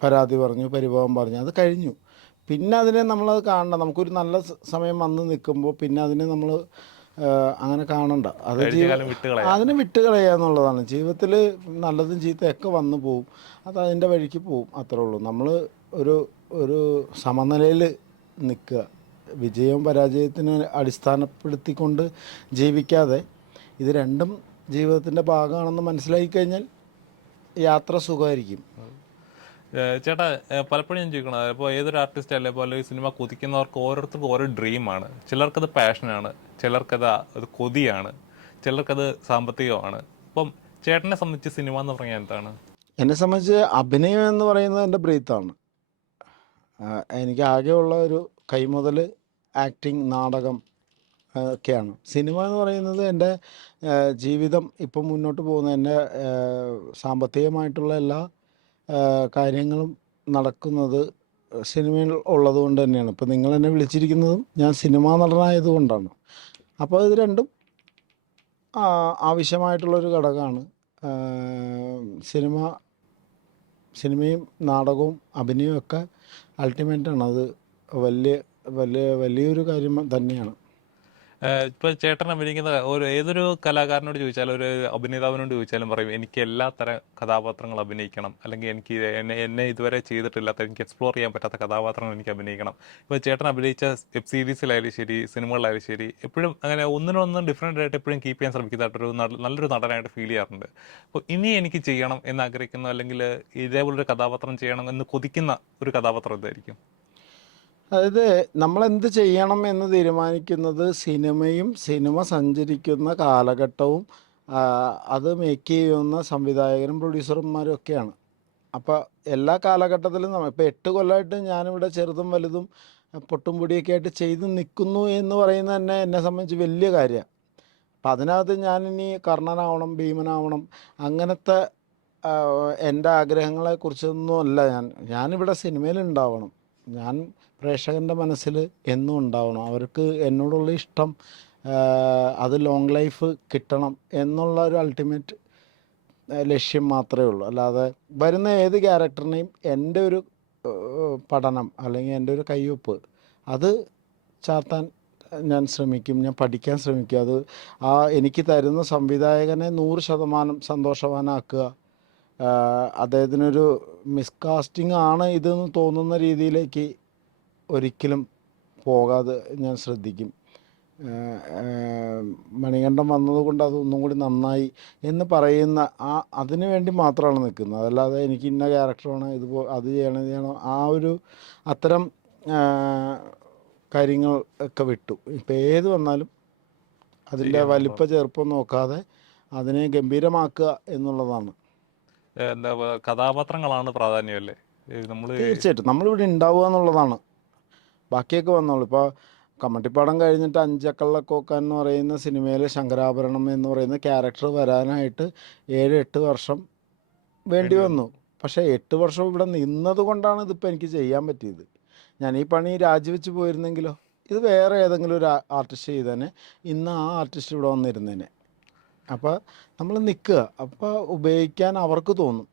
പരാതി പറഞ്ഞു, പരിഭവം പറഞ്ഞു, അത് കഴിഞ്ഞു. പിന്നെ അതിനെ നമ്മളത് കാണണ്ട. നമുക്കൊരു നല്ല സമയം വന്ന് നിൽക്കുമ്പോൾ പിന്നെ അതിനെ നമ്മൾ അങ്ങനെ കാണണ്ട. അത് അതിനെ വിട്ടുകളയുക എന്നുള്ളതാണ്. ജീവിതത്തിൽ നല്ലതും ചീത്തയൊക്കെ വന്നു പോവും. അത് അതിൻ്റെ വഴിക്ക് പോവും, അത്രേ ഉള്ളൂ. നമ്മൾ ഒരു സമനിലയിൽ നിൽക്കുക. വിജയവും പരാജയത്തിനെ അടിസ്ഥാനപ്പെടുത്തിക്കൊണ്ട് ജീവിക്കാതെ ഇത് രണ്ടും ജീവിതത്തിൻ്റെ ഭാഗമാണെന്ന് മനസ്സിലാക്കി കഴിഞ്ഞാൽ യാത്ര സുഖമായിരിക്കും. ചേട്ടാ, പലപ്പോഴും ഞാൻ ചോദിക്കണം, ഇപ്പോൾ ഏതൊരു ആർട്ടിസ്റ്റ് അല്ലെ പോലെ ഈ സിനിമ കൊതിക്കുന്നവർക്ക് ഓരോരുത്തർക്കും ഓരോ ഡ്രീമാണ്. ചിലർക്കത് പാഷനാണ്, ചിലർക്കത് കൊതിയാണ്, ചിലർക്കത് സാമ്പത്തികമാണ്. അപ്പം ചേട്ടനെ സംബന്ധിച്ച് സിനിമ എന്ന് പറഞ്ഞാൽ എന്താണ്? എന്നെ സംബന്ധിച്ച് അഭിനയം എന്ന് പറയുന്നത് എൻ്റെ ബ്രീത്താണ്. എനിക്ക് ആകെയുള്ള ഒരു കൈമുതൽ ആക്ടിങ്, നാടകം ഒക്കെയാണ്. സിനിമ എന്ന് പറയുന്നത് എൻ്റെ ജീവിതം ഇപ്പം മുന്നോട്ട് പോകുന്ന, എൻ്റെ സാമ്പത്തികമായിട്ടുള്ള എല്ലാ കാര്യങ്ങളും നടക്കുന്നത് സിനിമയിൽ ഉള്ളത് കൊണ്ട് തന്നെയാണ്. ഇപ്പം നിങ്ങൾ എന്നെ വിളിച്ചിരിക്കുന്നതും ഞാൻ സിനിമാ നടനായതുകൊണ്ടാണ്. അപ്പോൾ ഇത് രണ്ടും ആവശ്യമായിട്ടുള്ളൊരു ഘടകമാണ്. സിനിമയും നാടകവും അഭിനയവും ഒക്കെ അൾട്ടിമേറ്റാണ്. അത് വലിയൊരു കാര്യം തന്നെയാണ്. ഇപ്പൊ ചേട്ടൻ അഭിനയിക്കുന്ന ഏതൊരു കലാകാരനോട് ചോദിച്ചാലും ഒരു അഭിനേതാവിനോട് ചോദിച്ചാലും പറയും എനിക്ക് എല്ലാ തരം കഥാപാത്രങ്ങൾ അഭിനയിക്കണം, അല്ലെങ്കിൽ എനിക്ക് എന്നെ ഇതുവരെ ചെയ്തിട്ടില്ലാത്ത, എനിക്ക് എക്സ്പ്ലോർ ചെയ്യാൻ പറ്റാത്ത കഥാപാത്രങ്ങൾ എനിക്ക് അഭിനയിക്കണം. ഇപ്പൊ ചേട്ടൻ അഭിനയിച്ച വെബ് സീരീസിലായാലും ശരി, സിനിമകളിലായാലും ശരി, എപ്പോഴും അങ്ങനെ ഒന്നിനൊന്നും ഡിഫറെൻ്റ് ആയിട്ട് എപ്പോഴും കീപ്പ് ചെയ്യാൻ ശ്രമിക്കുന്നതായിട്ടൊരു നല്ലൊരു നടനായിട്ട് ഫീൽ ചെയ്യാറുണ്ട്. അപ്പോൾ ഇനി എനിക്ക് ചെയ്യണം എന്ന് ആഗ്രഹിക്കുന്ന, അല്ലെങ്കിൽ ഇതേപോലൊരു കഥാപാത്രം ചെയ്യണം എന്ന് കൊതിക്കുന്ന ഒരു കഥാപാത്രം എന്തായിരിക്കും? അതായത് നമ്മളെന്ത് ചെയ്യണം എന്ന് തീരുമാനിക്കുന്നത് സിനിമയും സിനിമ സഞ്ചരിക്കുന്ന കാലഘട്ടവും അത് മേക്ക് ചെയ്യുന്ന സംവിധായകരും പ്രൊഡ്യൂസർമാരും ഒക്കെയാണ്. അപ്പോൾ എല്ലാ കാലഘട്ടത്തിലും ഇപ്പോൾ 8 കൊല്ലമായിട്ട് ഞാനിവിടെ ചെറുതും വലുതും പൊട്ടും പൊടിയൊക്കെ ആയിട്ട് ചെയ്ത് നിൽക്കുന്നു എന്ന് പറയുന്നത് തന്നെ എന്നെ സംബന്ധിച്ച് വലിയ കാര്യമാണ്. അപ്പം അതിനകത്ത് ഞാനിനി കർണനാവണം, ഭീമനാവണം, അങ്ങനത്തെ എൻ്റെ ആഗ്രഹങ്ങളെക്കുറിച്ചൊന്നും അല്ല. ഞാനിവിടെ സിനിമയിലുണ്ടാവണം. ഞാൻ പ്രേക്ഷകൻ്റെ മനസ്സിൽ എന്നും ഉണ്ടാവണം. അവർക്ക് എന്നോടുള്ള ഇഷ്ടം അത് ലോങ് ലൈഫ് കിട്ടണം എന്നുള്ള ഒരു അൾട്ടിമേറ്റ് ലക്ഷ്യം മാത്രമേ ഉള്ളൂ. അല്ലാതെ വരുന്ന ഏത് ക്യാരക്ടറിനെയും എൻ്റെ ഒരു പഠനം അല്ലെങ്കിൽ എൻ്റെ ഒരു കയ്യൊപ്പ് അത് ചാർത്താൻ ഞാൻ ശ്രമിക്കും, ഞാൻ പഠിക്കാൻ ശ്രമിക്കും. അത് എനിക്ക് തരുന്ന സംവിധായകനെ 100% സന്തോഷവാനാക്കുക. അദ്ദേഹത്തിനൊരു മിസ്കാസ്റ്റിംഗ് ആണ് ഇതെന്ന് തോന്നുന്ന രീതിയിലേക്ക് ഒരിക്കലും പോകാതെ ഞാൻ ശ്രദ്ധിക്കും. മണികണ്ഠൻ വന്നതുകൊണ്ട് അതൊന്നും കൂടി നന്നായി എന്ന് പറയുന്ന അതിനു വേണ്ടി മാത്രമാണ് നിൽക്കുന്നത്. അതല്ലാതെ എനിക്ക് ഇന്ന ക്യാരക്ടറാണ് അത് ചെയ്യണം അത്തരം കാര്യങ്ങൾ ഒക്കെ വിട്ടു. ഇപ്പം ഏത് വന്നാലും അതിൻ്റെ വലിപ്പ ചെറുപ്പം നോക്കാതെ അതിനെ ഗംഭീരമാക്കുക എന്നുള്ളതാണ്. എന്താ കഥാപാത്രങ്ങളാണ് പ്രാധാന്യമല്ലേ നമ്മൾ? തീർച്ചയായിട്ടും നമ്മളിവിടെ ഉണ്ടാവുക എന്നുള്ളതാണ്. ബാക്കിയൊക്കെ വന്നോളൂ. ഇപ്പോൾ കമ്മട്ടിപ്പാടം കഴിഞ്ഞിട്ട് അഞ്ചക്കള്ളക്കോക്കാൻ എന്ന് പറയുന്ന സിനിമയിൽ ശങ്കരാഭരണം എന്ന് പറയുന്ന ക്യാരക്ടർ വരാനായിട്ട് 7-8 വർഷം വേണ്ടി വന്നു. പക്ഷേ 8 വർഷം ഇവിടെ നിന്നത് കൊണ്ടാണ് ഇതിപ്പോൾ എനിക്ക് ചെയ്യാൻ പറ്റിയത്. ഞാൻ ഈ പണി രാജിവെച്ച് പോയിരുന്നെങ്കിലോ ഇത് വേറെ ഏതെങ്കിലും ഒരു ആർട്ടിസ്റ്റ് ചെയ്തേനെ, ഇന്ന് ആ ആർട്ടിസ്റ്റ് ഇവിടെ വന്നിരുന്നേനെ. അപ്പോൾ നമ്മൾ നിൽക്കുക, അപ്പോൾ ഉപയോഗിക്കാൻ അവർക്ക് തോന്നും.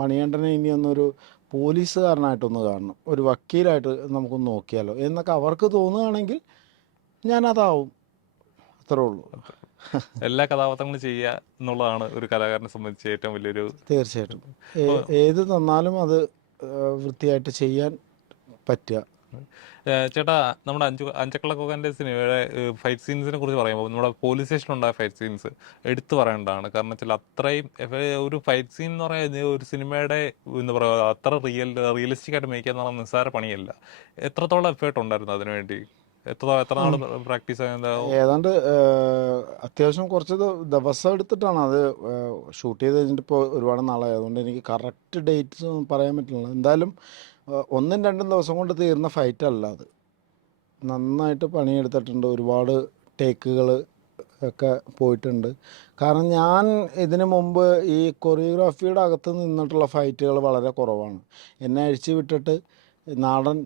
മണികണ്ഠനെ ഇനി ഒന്നൊരു പോലീസുകാരനായിട്ടൊന്ന് കാണണം, ഒരു വക്കീലായിട്ട് നമുക്കൊന്ന് നോക്കിയാലോ എന്നൊക്കെ അവർക്ക് തോന്നുകയാണെങ്കിൽ ഞാനതാവും. അത്രേ ഉള്ളൂ. എല്ലാ കഥാപാത്രങ്ങളും ചെയ്യുക എന്നുള്ളതാണ് ഒരു കലാകാരനെ സംബന്ധിച്ച് ഏറ്റവും വലിയൊരു. തീർച്ചയായിട്ടും ഏത് തന്നാലും അത് വൃത്തിയായിട്ട് ചെയ്യാൻ പറ്റുക. ചേട്ടാ, നമ്മുടെ അഞ്ചക്കളക്കോക്കൻ്റെ സിനിമയുടെ ഫൈറ്റ് സീൻസിനെ കുറിച്ച് പറയുമ്പോൾ നമ്മുടെ പോലീസ് സ്റ്റേഷനിലുണ്ടായ ഫൈറ്റ് സീൻസ് എടുത്തു പറയേണ്ടതാണ്. കാരണം വെച്ചാൽ അത്രയും ഒരു ഫൈറ്റ് സീൻ എന്ന് പറയുന്നത് ഒരു സിനിമയുടെ എന്താ പറയുക അത്ര റിയലിസ്റ്റിക് ആയിട്ട് മേക്ക് എന്ന് പറഞ്ഞാൽ നിസ്സാര പണിയല്ല. എത്രത്തോളം എഫേർട്ട് ഉണ്ടായിരുന്നു അതിനുവേണ്ടി? എത്ര നാൾ പ്രാക്ടീസ് ആയത്? ഏതാണ്ട് അത്യാവശ്യം കുറച്ച് ദിവസം എടുത്തിട്ടാണ് അത് ഷൂട്ട് ചെയ്ത് കഴിഞ്ഞിട്ട്. ഇപ്പോൾ ഒരുപാട് നാളായി, അതുകൊണ്ട് എനിക്ക് കറക്റ്റ് ഡേറ്റ്സ് പറയാൻ പറ്റില്ല. എന്തായാലും 1-2 ദിവസം കൊണ്ട് തീർന്ന ഫൈറ്റല്ല അത്. നന്നായിട്ട് പണിയെടുത്തിട്ടുണ്ട്, ഒരുപാട് ടേക്കുകൾ ഒക്കെ പോയിട്ടുണ്ട്. കാരണം ഞാൻ ഇതിനു മുമ്പ് ഈ കൊറിയോഗ്രാഫിയുടെ അകത്ത് നിന്നിട്ടുള്ള ഫൈറ്റുകൾ വളരെ കുറവാണ്. എന്നെ അഴിച്ചു വിട്ടിട്ട് നാടൻ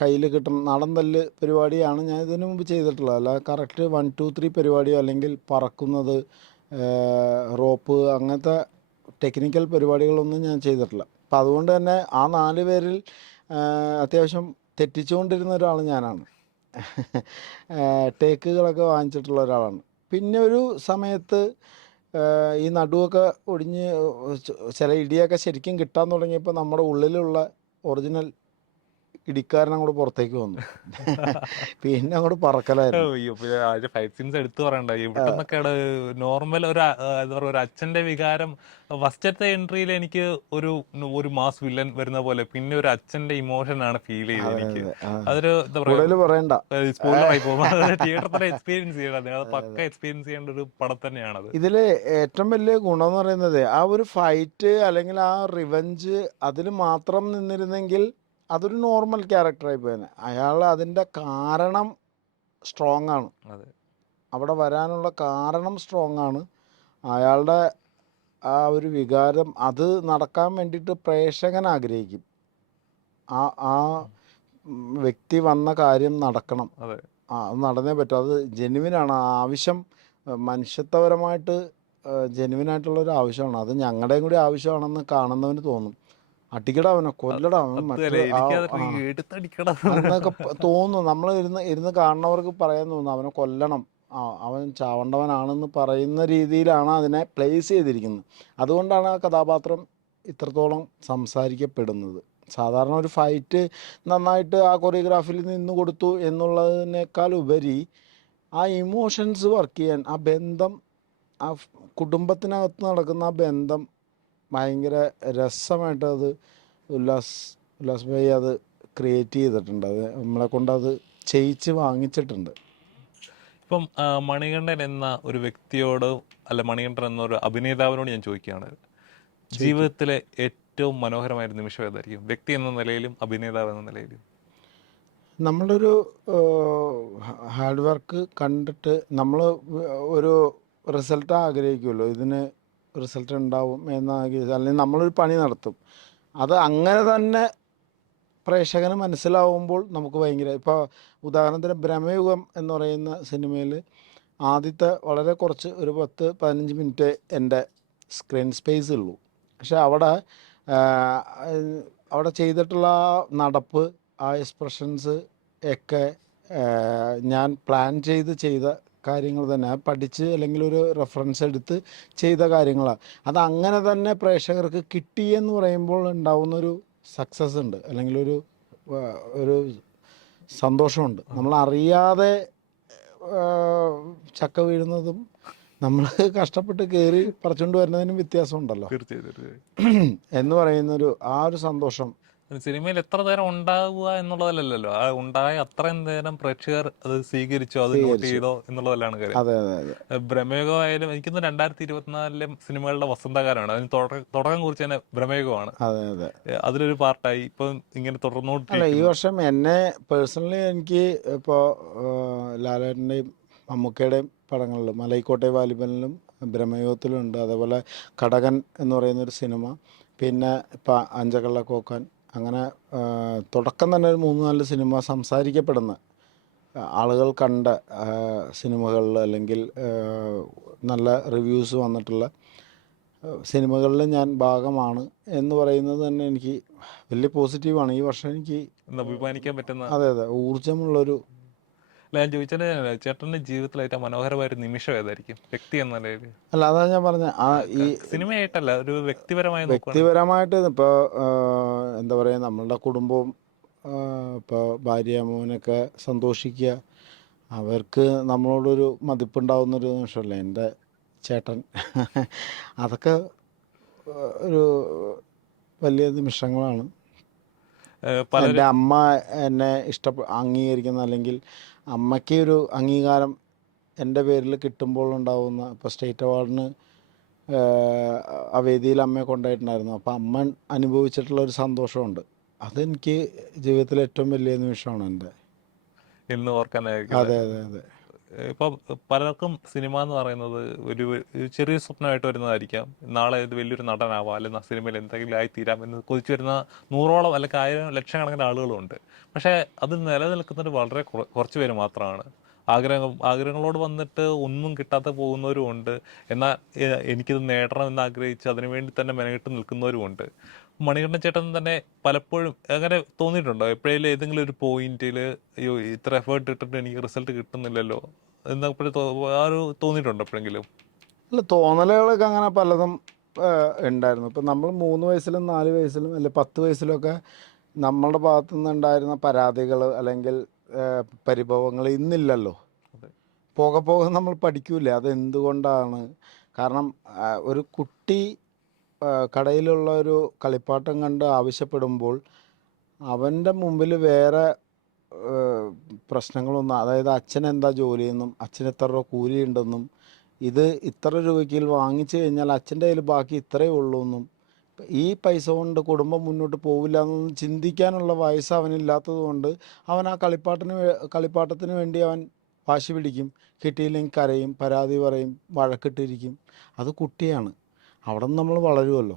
കയ്യിൽ കിട്ടും നാടൻ തല്ല് പരിപാടിയാണ് ഞാൻ ഇതിനു മുമ്പ് ചെയ്തിട്ടുള്ളത്. അല്ല കറക്റ്റ് 1, 2, 3 പരിപാടിയോ അല്ലെങ്കിൽ പറക്കുന്നത്, റോപ്പ്, അങ്ങനത്തെ ടെക്നിക്കൽ പരിപാടികളൊന്നും ഞാൻ ചെയ്തിട്ടില്ല. അപ്പം അതുകൊണ്ട് തന്നെ ആ 4 പേരിൽ അത്യാവശ്യം തെറ്റിച്ചുകൊണ്ടിരുന്ന ഒരാൾ ഞാനാണ്. ടേക്കുകളൊക്കെ വാങ്ങിച്ചിട്ടുള്ള ഒരാളാണ്. പിന്നെ ഒരു സമയത്ത് ഈ നടുവൊക്കെ ഒടിഞ്ഞ് ചില ഇടിയൊക്കെ ശരിക്കും കിട്ടാൻ തുടങ്ങിയപ്പോൾ നമ്മുടെ ഉള്ളിലുള്ള ഒറിജിനൽ ഇടിക്കാരൻ അങ്ങോട്ട് പുറത്തേക്ക് വന്നു. പിന്നെ അങ്ങോട്ട് പറക്കലായിരുന്നു. ഫൈറ്റ് സീൻസ് എടുത്തു പറയണ്ട. ഇവിടെ നിന്നൊക്കെയാണ് നോർമൽ എന്താ പറയുക ഒരു അച്ഛന്റെ വികാരം. ഫസ്റ്റത്തെ എൻട്രിയിൽ എനിക്ക് ഒരു മാസ് വില്ലൻ വരുന്ന പോലെ, പിന്നെ ഒരു അച്ഛന്റെ ഇമോഷൻ ആണ് ഫീൽ ചെയ്തത് എനിക്ക്. അതൊരു എന്താ പറയുക സ്പോയിലറായി പോകും. തിയേറ്ററിൽ തന്നെ എക്സ്പീരിയൻസ് ചെയ്യണം. അത് പക്ക എക്സ്പീരിയൻസ് ചെയ്യേണ്ട ഒരു പടം തന്നെയാണത്. ഇതിൽ ഏറ്റവും വലിയ ഗുണം എന്ന് പറയുന്നത് ആ ഒരു ഫൈറ്റ് അല്ലെങ്കിൽ ആ റിവഞ്ച് അതിൽ മാത്രം നിന്നിരുന്നെങ്കിൽ അതൊരു നോർമൽ ക്യാരക്ടറായി പോയേനെ. അയാൾ അതിൻ്റെ കാരണം സ്ട്രോങ് ആണ്. അവിടെ വരാനുള്ള കാരണം സ്ട്രോങ് ആണ്. അയാളുടെ ആ ഒരു വികാരം അത് നടക്കാൻ വേണ്ടിയിട്ട് പ്രേക്ഷകൻ ആഗ്രഹിക്കും. ആ വ്യക്തി വന്ന കാര്യം നടക്കണം, അത് നടന്നേ പറ്റും. അത് ജെന്യുവിനാണ്. ആവശ്യം മനുഷ്യത്വപരമായിട്ട് ജെന്യുവിനായിട്ടുള്ളൊരു ആവശ്യമാണ്. അത് ഞങ്ങളുടെയും കൂടി ആവശ്യമാണെന്ന് കാണുന്നവന് തോന്നും. അടിക്കടാ അവനെ, കൊല്ലടാ അവൻ, അതുപോലെ മറ്റേ എനിക്കതൊക്കെ എടുത്തടിക്കണം. എന്നൊക്കെ തോന്നും. നമ്മൾ ഇരുന്ന് കാണുന്നവർക്ക് പറയാൻ തോന്നും അവനെ കൊല്ലണം, അവൻ ചാവണ്ടവനാണെന്ന് പറയുന്ന രീതിയിലാണ് അതിനെ പ്ലേസ് ചെയ്തിരിക്കുന്നത്. അതുകൊണ്ടാണ് ആ കഥാപാത്രം ഇത്രത്തോളം സംസാരിക്കപ്പെടുന്നത്. സാധാരണ ഒരു ഫൈറ്റ് നന്നായിട്ട് ആ കൊറിയോഗ്രാഫിൽ നിന്ന് കൊടുത്തു എന്നുള്ളതിനേക്കാൾ ഉപരി ആ ഇമോഷൻസ് വർക്ക് ചെയ്യാൻ, ആ ബന്ധം, ആ കുടുംബത്തിനകത്ത് നടക്കുന്ന ആ ബന്ധം ഭയങ്കര രസമായിട്ട് അത് ഉല്ലാസ് ഭായി അത് ക്രിയേറ്റ് ചെയ്തിട്ടുണ്ട്. അത് നമ്മളെ കൊണ്ട് അത് ചെയ്യിച്ച് വാങ്ങിച്ചിട്ടുണ്ട്. ഇപ്പം മണികണ്ഠൻ എന്ന ഒരു വ്യക്തിയോട്, അല്ല മണികണ്ഠൻ എന്ന ഒരു അഭിനേതാവിനോട് ഞാൻ ചോദിക്കുകയാണ്, ജീവിതത്തിലെ ഏറ്റവും മനോഹരമായ ഒരു നിമിഷം ഏതായിരിക്കും, വ്യക്തി എന്ന നിലയിലും അഭിനേതാവ് എന്ന നിലയിലും? നമ്മളൊരു ഹാർഡ് വർക്ക് കണ്ടിട്ട് നമ്മൾ ഒരു റിസൾട്ട് ആഗ്രഹിക്കുമല്ലോ, ഇതിന് റിസൾട്ട് ഉണ്ടാവും എന്നാഗ്രഹിച്ച്, അല്ലെങ്കിൽ നമ്മളൊരു പണി നടത്തും, അത് അങ്ങനെ തന്നെ പ്രേക്ഷകന് മനസ്സിലാവുമ്പോൾ നമുക്ക് ഭയങ്കര, ഇപ്പോൾ ഉദാഹരണത്തിന് ബ്രഹ്മയുഗം എന്ന് പറയുന്ന സിനിമയിൽ ആദ്യത്തെ വളരെ കുറച്ച് ഒരു 10-15 മിനിറ്റ് എൻ്റെ സ്ക്രീൻ സ്പേസ് ഉള്ളൂ. പക്ഷെ അവിടെ ചെയ്തിട്ടുള്ള ആ നടപ്പ്, ആ എക്സ്പ്രഷൻസ് ഒക്കെ ഞാൻ പ്ലാൻ ചെയ്ത കാര്യങ്ങൾ തന്നെ, പഠിച്ച് അല്ലെങ്കിൽ ഒരു റെഫറൻസ് എടുത്ത് ചെയ്ത കാര്യങ്ങളാണ്. അത് അങ്ങനെ തന്നെ പ്രേക്ഷകർക്ക് കിട്ടിയെന്ന് പറയുമ്പോൾ ഉണ്ടാവുന്നൊരു സക്സസ് ഉണ്ട്, അല്ലെങ്കിൽ ഒരു സന്തോഷമുണ്ട്. നമ്മളറിയാതെ ചക്ക വീഴുന്നതും നമ്മൾ കഷ്ടപ്പെട്ട് കയറി പറിച്ചുകൊണ്ട് വരുന്നതിനും വ്യത്യാസമുണ്ടല്ലോ എന്ന് പറയുന്നൊരു ആ ഒരു സന്തോഷം. സിനിമയിൽ എത്ര നേരം ഉണ്ടാവുക എന്നുള്ളതല്ലല്ലോ, ആ ഉണ്ടായ അത്രയും നേരം പ്രേക്ഷകർ അത് സ്വീകരിച്ചോ, അത് നോട്ട് ചെയ്തോ എന്നുള്ളതല്ലാണ് കാര്യം. അതെ അതെ അതെ. ബ്രഹ്മയുഗമായാലും എനിക്കൊന്ന് 2024 സിനിമകളുടെ വസന്തകാലമാണ്. അതിന് തുടക്കം കുറിച്ച് തന്നെ ബ്രഹ്മയുഗമാണ്. അതെ അതെ, അതിലൊരു പാർട്ടായി ഇപ്പം ഇങ്ങനെ അല്ല ഈ തുടർന്നുകൊണ്ടിരിക്കുന്നു. വർഷം എന്നെ പേഴ്സണലി എനിക്ക് ഇപ്പോൾ ലാലേട്ടൻ്റെയും മമ്മൂക്കയുടെയും പടങ്ങളിൽ മലൈക്കോട്ടെ വാലിബനിലും ബ്രഹ്മയുഗത്തിലും ഉണ്ട്. അതേപോലെ കടകൻ എന്ന് പറയുന്നൊരു സിനിമ, പിന്നെ ഇപ്പം അഞ്ചകള്ളക്കോക്കാൻ, അങ്ങനെ തുടക്കം തന്നെ ഒരു 3-4 സിനിമ സംസാരിക്കപ്പെടുന്ന ആളുകൾ കണ്ട സിനിമകളിൽ, അല്ലെങ്കിൽ നല്ല റിവ്യൂസ് വന്നിട്ടുള്ള സിനിമകളിൽ ഞാൻ ഭാഗമാണ് എന്ന് പറയുന്നത് തന്നെ എനിക്ക് വലിയ പോസിറ്റീവാണ്. ഈ വർഷം എനിക്ക് അഭിമാനിക്കാൻ പറ്റുന്ന. അതെ അതെ, ഊർജമുള്ളൊരു. അല്ല, ഞാൻ ചോദിച്ചത് ചേട്ടൻ്റെ ജീവിതത്തിൽ ഏറ്റവും മനോഹരമായ ഒരു നിമിഷം ഏതായിരിക്കും, വ്യക്തി എന്ന നിലയിൽ? അല്ല, അതാ ഞാൻ പറഞ്ഞ ആ ഈ സിനിമയായിട്ടല്ല, ഒരു വ്യക്തിപരമായി നോക്കുകയാണെങ്കിൽ. വ്യക്തിപരമായിട്ട് ഇപ്പോൾ എന്താ പറയുക, നമ്മളുടെ കുടുംബവും ഇപ്പോൾ ഭാര്യ മോനൊക്കെ സന്തോഷിക്കുക, അവർക്ക് നമ്മളോടൊരു മതിപ്പുണ്ടാവുന്നൊരു നിമിഷമല്ലേ എൻ്റെ ചേട്ടൻ. അതൊക്കെ ഒരു വലിയ നിമിഷങ്ങളാണ്. എൻ്റെ അമ്മ എന്നെ അംഗീകരിക്കുന്ന, അല്ലെങ്കിൽ അമ്മയ്ക്ക് ഒരു അംഗീകാരം എൻ്റെ പേരിൽ കിട്ടുമ്പോൾ ഉണ്ടാകുന്ന, ഇപ്പോൾ സ്റ്റേറ്റ് അവാർഡിന് ആ വേദിയിൽ അമ്മയെ കൊണ്ടുപോയിട്ടുണ്ടായിരുന്നു. അപ്പോൾ അമ്മ അനുഭവിച്ചിട്ടുള്ള ഒരു സന്തോഷമുണ്ട്. അതെനിക്ക് ജീവിതത്തിലെ ഏറ്റവും വലിയ നിമിഷമാണ് എൻ്റെ. എന്ന് ഓർക്കാനായിരിക്കും. അതെ അതെ അതെ. ഇപ്പം പലർക്കും സിനിമ എന്ന് പറയുന്നത് ഒരു ചെറിയ സ്വപ്നമായിട്ട് വരുന്നതായിരിക്കാം. നാളെ ഇത് വലിയൊരു നടനാവാം, അല്ലെങ്കിൽ സിനിമയിൽ എന്തെങ്കിലും ആയിത്തീരാം എന്ന് കൊതിച്ചു വരുന്ന 100ഓളം അല്ലെങ്കിൽ 1000 ലക്ഷക്കണക്കിന് ആളുകളുണ്ട്. പക്ഷേ അത് നിലനിൽക്കുന്നത് വളരെ കുറച്ച് പേര് മാത്രമാണ്. ആഗ്രഹങ്ങളോട് വന്നിട്ട് ഒന്നും കിട്ടാതെ പോകുന്നവരും ഉണ്ട്. എന്നാൽ എനിക്കിത് നേടണം എന്ന് ആഗ്രഹിച്ച് അതിനുവേണ്ടി തന്നെ മെനക്കെട്ട് നിൽക്കുന്നവരുമുണ്ട്. മണികണ്ഠൻ ചേട്ടൻ തന്നെ പലപ്പോഴും അങ്ങനെ തോന്നിയിട്ടുണ്ടോ എപ്പോഴേലും, ഏതെങ്കിലും ഒരു പോയിന്റിൽ അയ്യോ ഇത്ര എഫേർട്ട് ഇട്ടിട്ട് എനിക്ക് റിസൾട്ട് കിട്ടുന്നില്ലല്ലോ എന്നപ്പോഴും തോന്നിയിട്ടുണ്ടോ എപ്പോഴെങ്കിലും? അല്ല, തോന്നലുകളൊക്കെ അങ്ങനെ പലതും ഉണ്ടായിരുന്നു. ഇപ്പം നമ്മൾ 3 വയസ്സിലും 4 വയസ്സിലും അല്ലെ 10 വയസ്സിലൊക്കെ നമ്മളുടെ ഭാഗത്തു നിന്നുണ്ടായിരുന്ന പരാതികൾ അല്ലെങ്കിൽ പരിഭവങ്ങൾ ഇന്നില്ലല്ലോ. പോകെ പോകെ നമ്മൾ പഠിക്കൂലേ അതെന്തുകൊണ്ടാണ്. കാരണം ഒരു കുട്ടി കടയിലുള്ള ഒരു കളിപ്പാട്ടം കണ്ട് ആവശ്യപ്പെടുമ്പോൾ അവൻ്റെ മുമ്പിൽ വേറെ പ്രശ്നങ്ങളൊന്നും, അതായത് അച്ഛൻ എന്താ ജോലിയെന്നും അച്ഛന് എത്ര രൂപ കൂലിയുണ്ടെന്നും ഇത് ഇത്ര രൂപയ്ക്ക് വാങ്ങിച്ചു കഴിഞ്ഞാൽ അച്ഛൻ്റെ കയ്യിൽ ബാക്കി ഇത്രയേ ഉള്ളൂ എന്നും ഈ പൈസ കൊണ്ട് കുടുംബം മുന്നോട്ട് പോവില്ല എന്നൊന്നും ചിന്തിക്കാനുള്ള വയസ്സ് അവനില്ലാത്തത് കൊണ്ട് അവൻ ആ കളിപ്പാട്ടത്തിന് വേണ്ടി അവൻ വാശി പിടിക്കും. കിട്ടിയില്ലെങ്കിൽ കരയും, പരാതി പറയും, വഴക്കിട്ടിരിക്കും. അത് കുട്ടിയാണ്. അവിടെ നിന്ന് നമ്മൾ വളരുമല്ലോ.